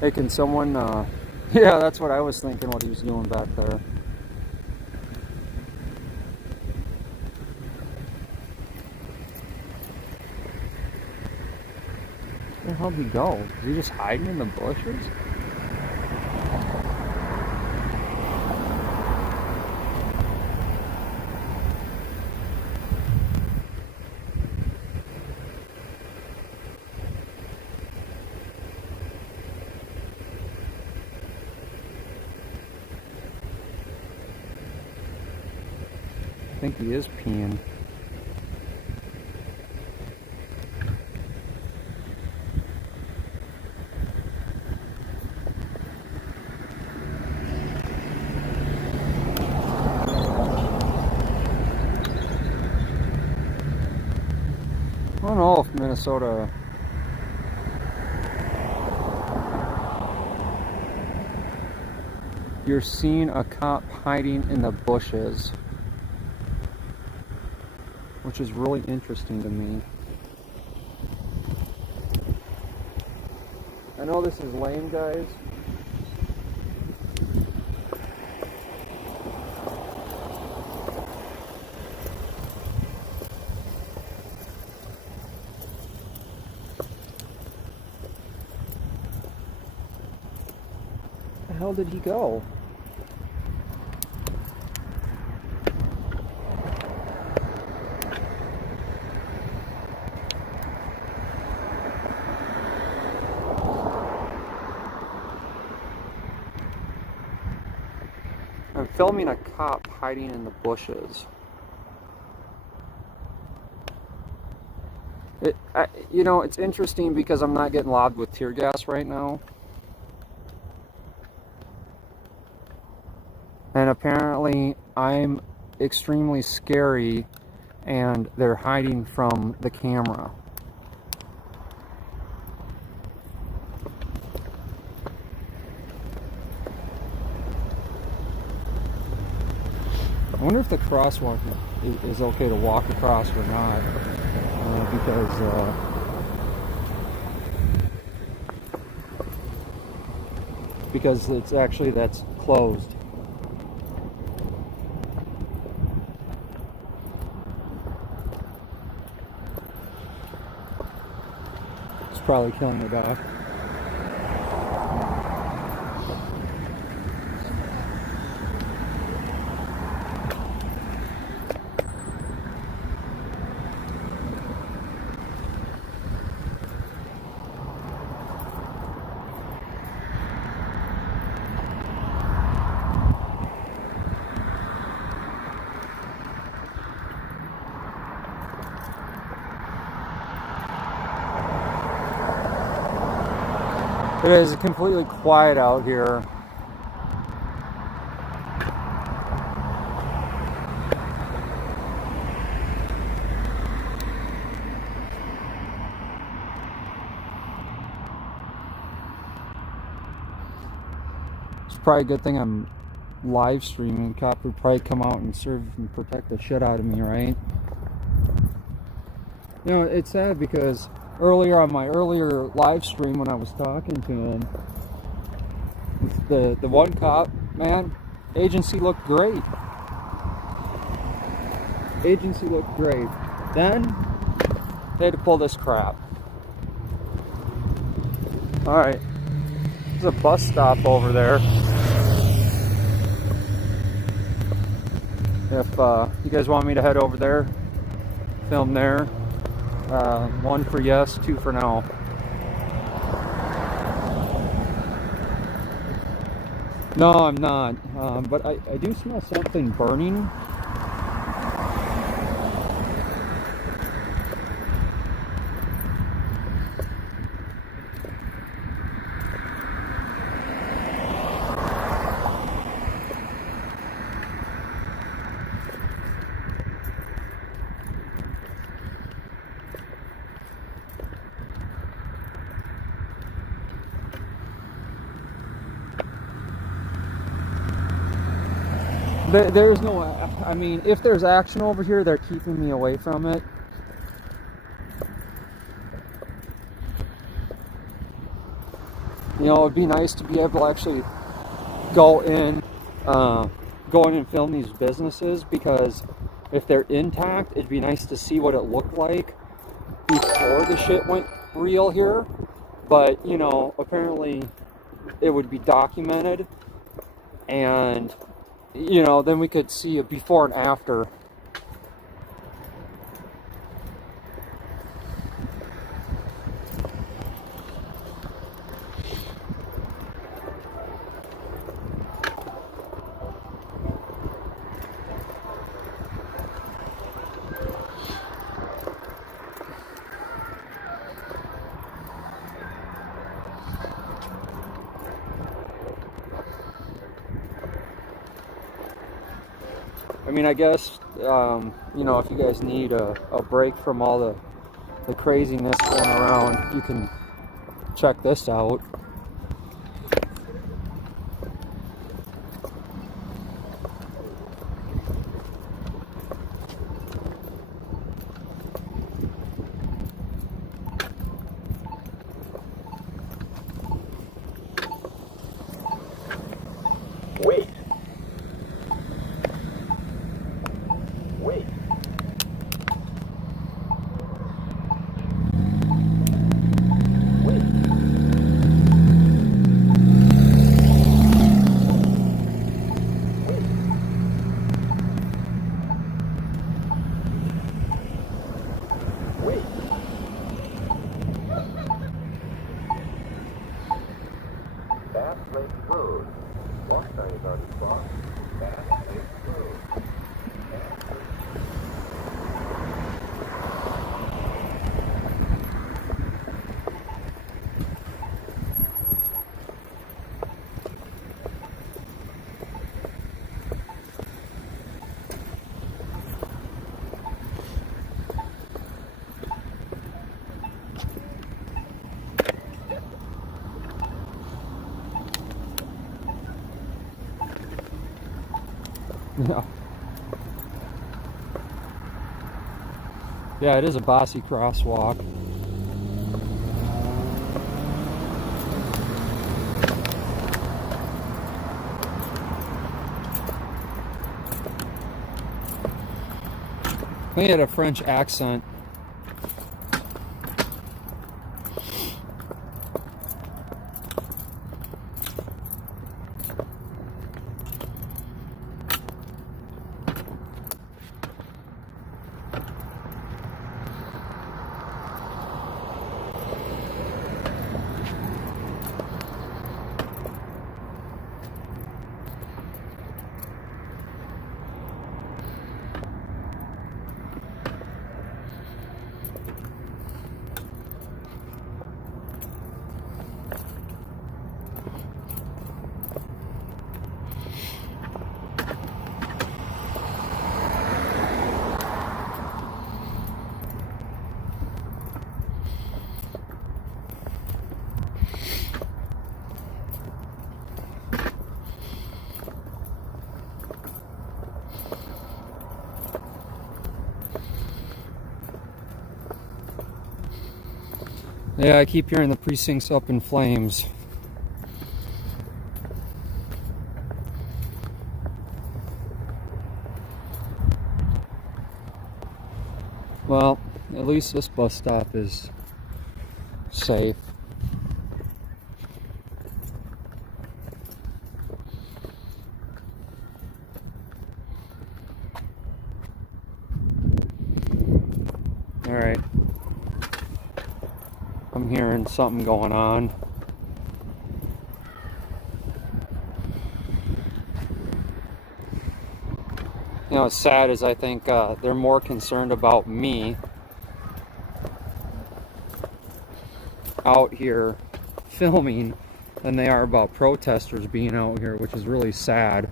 Hey, can someone, yeah, that's what I was thinking, what he was doing back there. Where the hell did he go? Is he just hiding in the bushes? I think he is peeing. I don't know if Minnesota... You're seeing a cop hiding in the bushes, which is really interesting to me. I know this is lame, guys. Where the hell did he go? I'm filming a cop hiding in the bushes. You know, it's interesting because I'm not getting lobbed with tear gas right now. And apparently I'm extremely scary and they're hiding from the camera. I wonder if the crosswalk is okay to walk across or not, because it's actually, that's closed. It's probably killing the dog. It is completely quiet out here. It's probably a good thing I'm live streaming. Cop would probably come out and serve and protect the shit out of me, right? You know, it's sad because earlier on my earlier live stream when I was talking to him, the one cop, man, agency looked great. Agency looked great. Then they had to pull this crap. Alright. There's a bus stop over there. If you guys want me to head over there, film there. 1 for yes, 2 for no. No, I'm not. But I do smell something burning. There's no, I mean, if there's action over here, they're keeping me away from it. You know, it'd be nice to be able to actually go in and film these businesses, because if they're intact, it'd be nice to see what it looked like before the shit went real here. But, you know, apparently it would be documented, and you know, then we could see a before and after. I mean, I guess, you know, if you guys need a break from all the craziness going around, you can check this out. Wait. Wait. Wait. Bass Lake Road. Walk sign is on the spot. Bass Lake Road. Yeah. Yeah, it is a bossy crosswalk. He had a French accent. Yeah, I keep hearing the precinct's up in flames. Well, at least this bus stop is safe. All right. I'm hearing something going on. You know, what's sad is I think they're more concerned about me out here filming than they are about protesters being out here, which is really sad.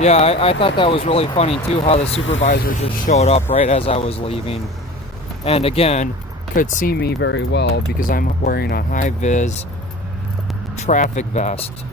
Yeah, I thought that was really funny too, how the supervisor just showed up right as I was leaving. And again, could see me very well because I'm wearing a high-vis traffic vest.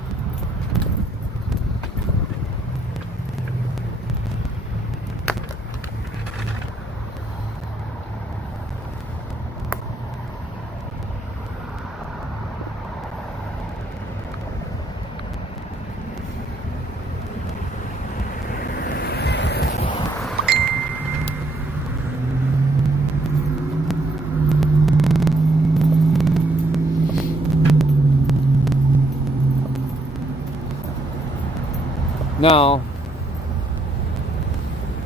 No.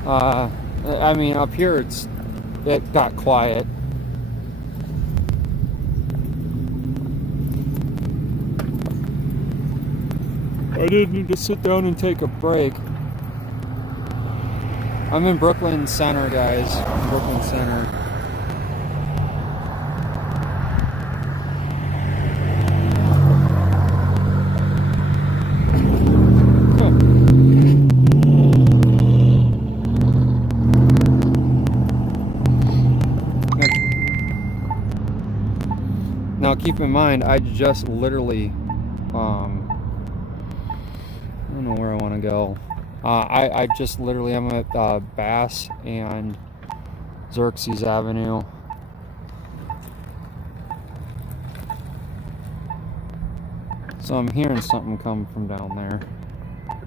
I mean, up here it got quiet. I didn't need to sit down and take a break. I'm in Brooklyn Center, guys. Brooklyn Center. Now keep in mind, I just literally, I don't know where I want to go. I just literally, I'm at Bass and Xerxes Avenue. So I'm hearing something come from down there.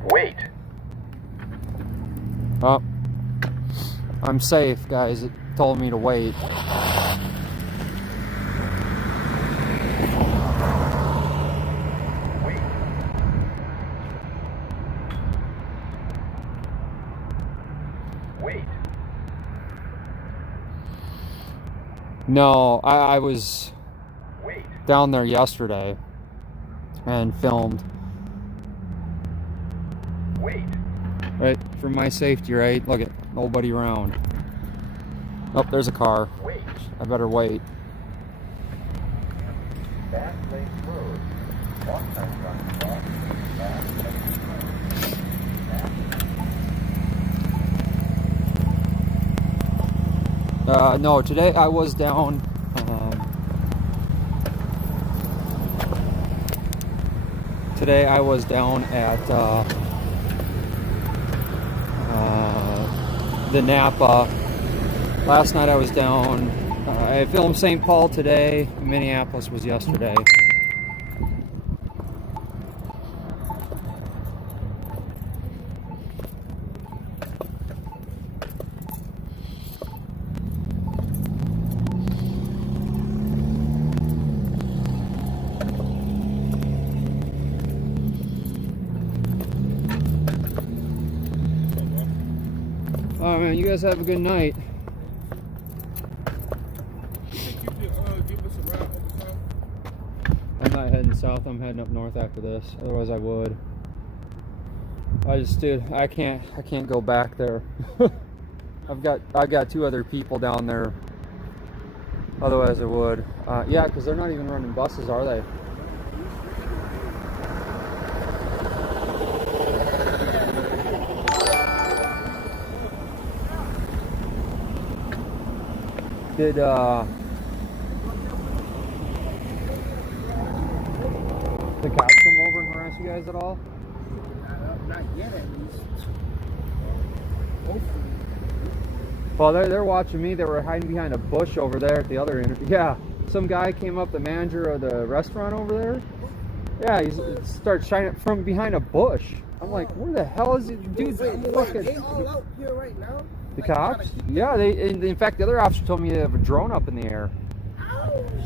Wait. Oh, I'm safe, guys. It told me to wait. No, I was Wait. down there yesterday and filmed. Wait. Right, for my safety, right? Look at nobody around. Oh, there's a car. Wait. I better wait. Back Lake Road. Walk time run cross. Back Lake Road. No, today I was down. Today I was down at the Napa. Last night I was down. I filmed St. Paul today. Minneapolis was yesterday. Oh man, you guys have a good night. I'm not heading south, I'm heading up north after this. Otherwise I would. Dude, I can't go back there. I've got 2 other people down there. Otherwise I would. Yeah, because they're not even running buses, are they? Did the cops come over and harass you guys at all? Not yet, at least. Well, they're watching me. They were hiding behind a bush over there at the other end. Yeah, some guy came up, the manager of the restaurant over there. Yeah, he starts shining from behind a bush. I'm like, where the hell is it? Dude, Wait, fucking... they all out here right now? The cops? Yeah, in fact, the other officer told me they have a drone up in the air.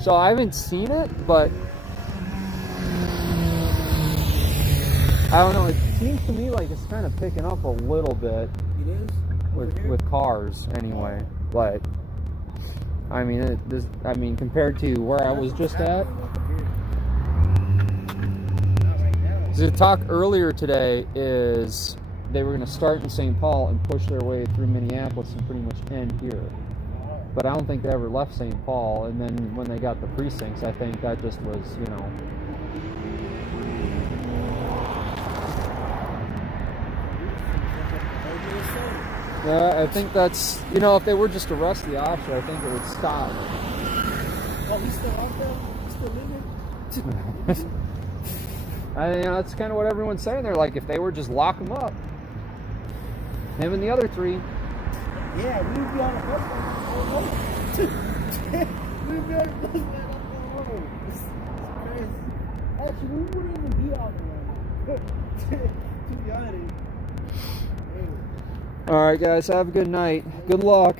So I haven't seen it, but I don't know. It seems to me like it's kind of picking up a little bit It is? with cars, anyway. But I mean, compared to where I was just at. The talk earlier today is they were going to start in St. Paul and push their way through Minneapolis and pretty much end here. But I don't think they ever left St. Paul. And then when they got the precincts, I think that just was, you know. Yeah, I think that's, you know, if they were just to arrest the officer, I think it would stop. Oh, he's still out there? He's still living? You know, that's kind of what everyone's saying. They're like, if they were just lock him up, him and the other 3. Yeah, we'd be on the bus like, we'd be on the bus like, oh, it's crazy. Actually, we wouldn't even be out there. To be honest. All right, guys, have a good night. Good luck.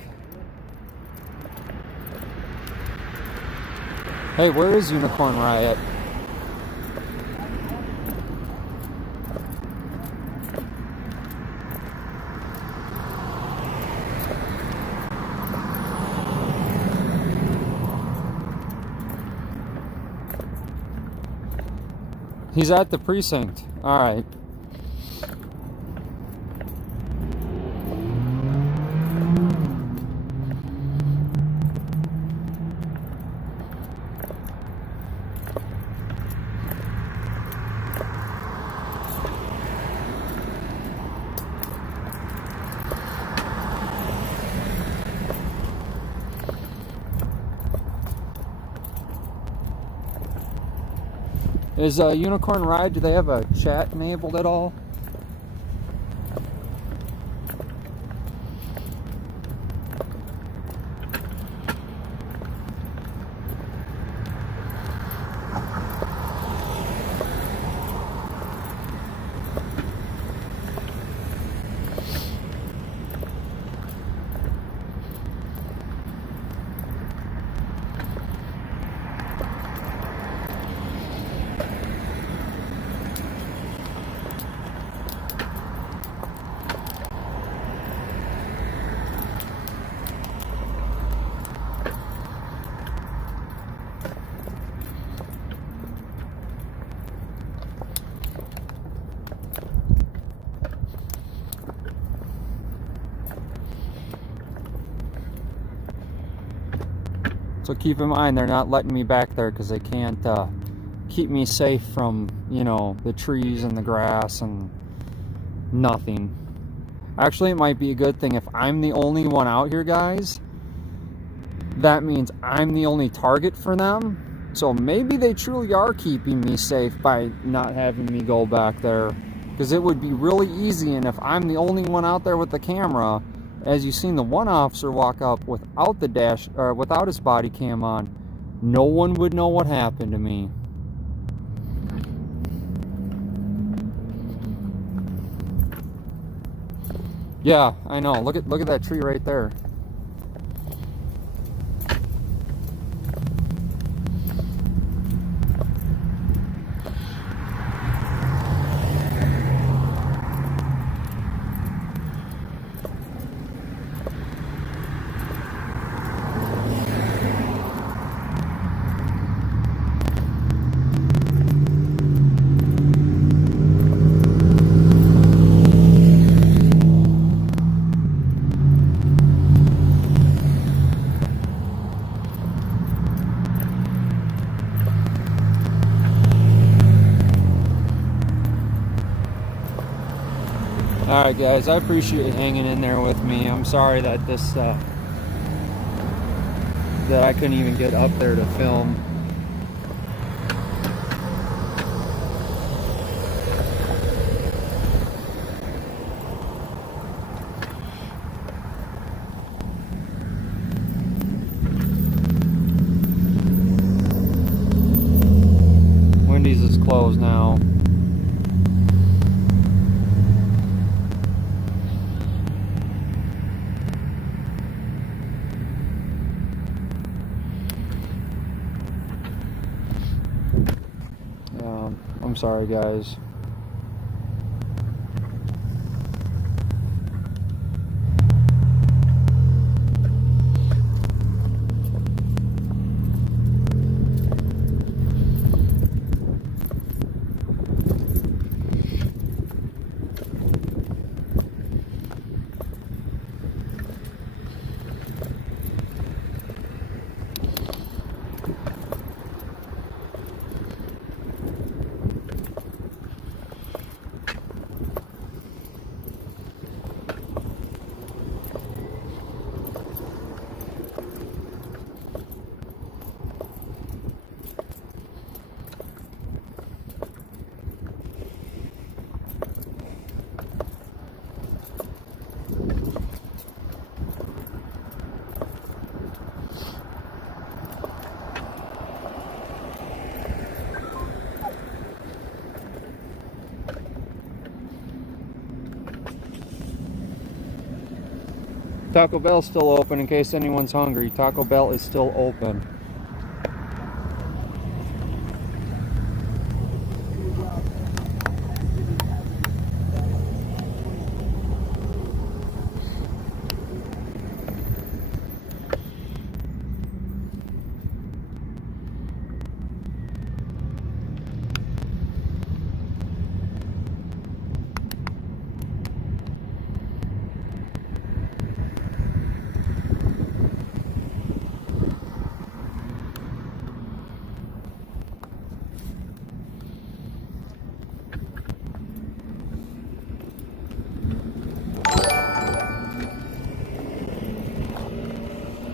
Hey, where is Unicorn Riot? He's at the precinct. All right. Is Unicorn Ride, do they have a chat enabled at all? So keep in mind, they're not letting me back there because they can't keep me safe from, you know, the trees and the grass and nothing. Actually, it might be a good thing if I'm the only one out here, guys. That means I'm the only target for them. So maybe they truly are keeping me safe by not having me go back there. Because it would be really easy, and if I'm the only one out there with the camera, as you've seen the one officer walk up without the dash, or without his body cam on, no one would know what happened to me. Yeah, I know. Look at that tree right there. Alright guys, I appreciate you hanging in there with me. I'm sorry that that I couldn't even get up there to film. Wendy's is closed now. I'm sorry guys. Taco Bell's still open in case anyone's hungry. Taco Bell is still open.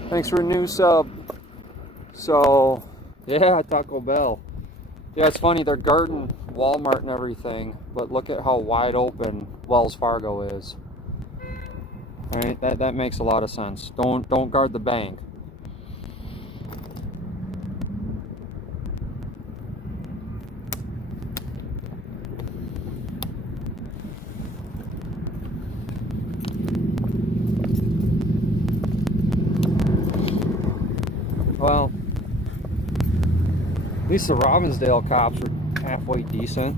Thanks for a new sub. So, yeah, Taco Bell. Yeah, it's funny, they're guarding Walmart and everything, but look at how wide open Wells Fargo is. Alright, that makes a lot of sense. Don't guard the bank. Well, at least the Robbinsdale cops were halfway decent.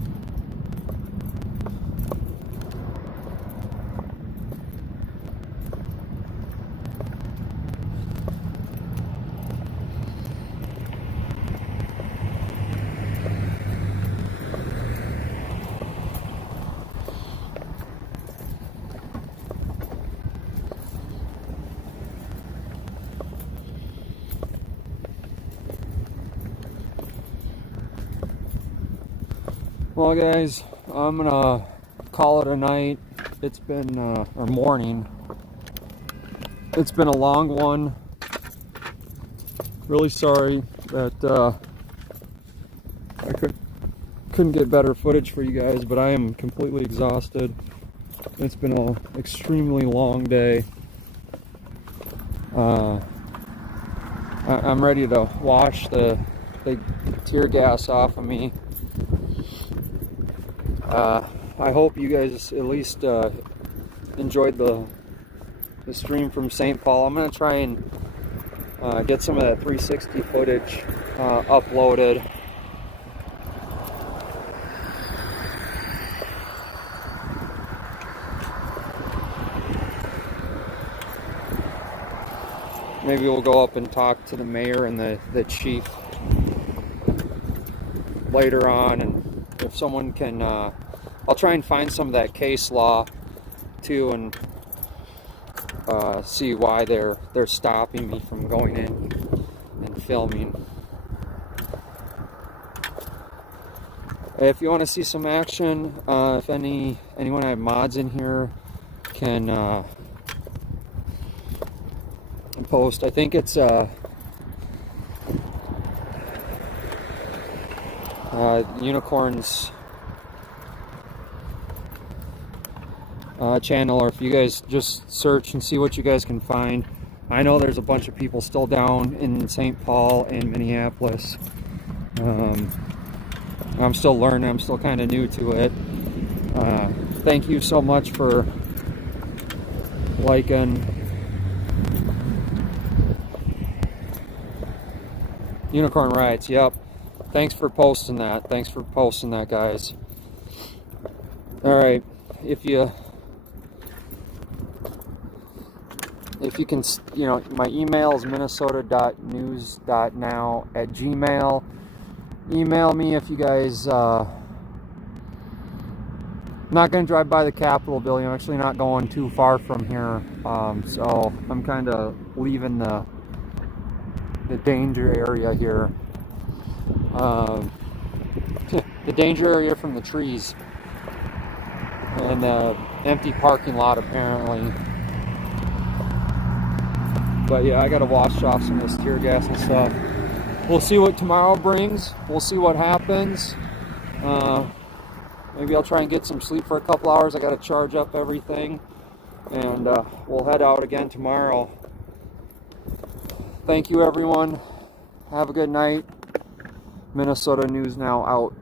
Well, guys, I'm gonna call it a night. It's been, or morning. It's been a long one. Really sorry that I couldn't get better footage for you guys, but I am completely exhausted. It's been an extremely long day. I'm ready to wash the tear gas off of me. I hope you guys at least enjoyed the stream from St. Paul. I'm going to try and get some of that 360 footage uploaded. Maybe we'll go up and talk to the mayor and the chief later on, and if someone can, I'll try and find some of that case law too, and see why they're stopping me from going in and filming. If you want to see some action, if anyone I have mods in here can post. I think it's Unicorn's channel, or if you guys just search and see what you guys can find. I know there's a bunch of people still down in St. Paul and Minneapolis. I'm still learning. I'm still kind of new to it. Thank you so much for liking. Unicorn Riots, yep. Thanks for posting that. Thanks for posting that, guys. Alright, if you can, my email is minnesota.news.now@gmail. Email me if you guys, I'm not going to drive by the Capitol building. I'm actually not going too far from here, so I'm kind of leaving the danger area here. The danger area from the trees and the empty parking lot apparently. But yeah, I gotta wash off some of this tear gas and stuff. We'll see what tomorrow brings. We'll see what happens. Maybe I'll try and get some sleep for a couple hours. I gotta charge up everything, and we'll head out again tomorrow. Thank you, everyone. Have a good night. Minnesota News Now out.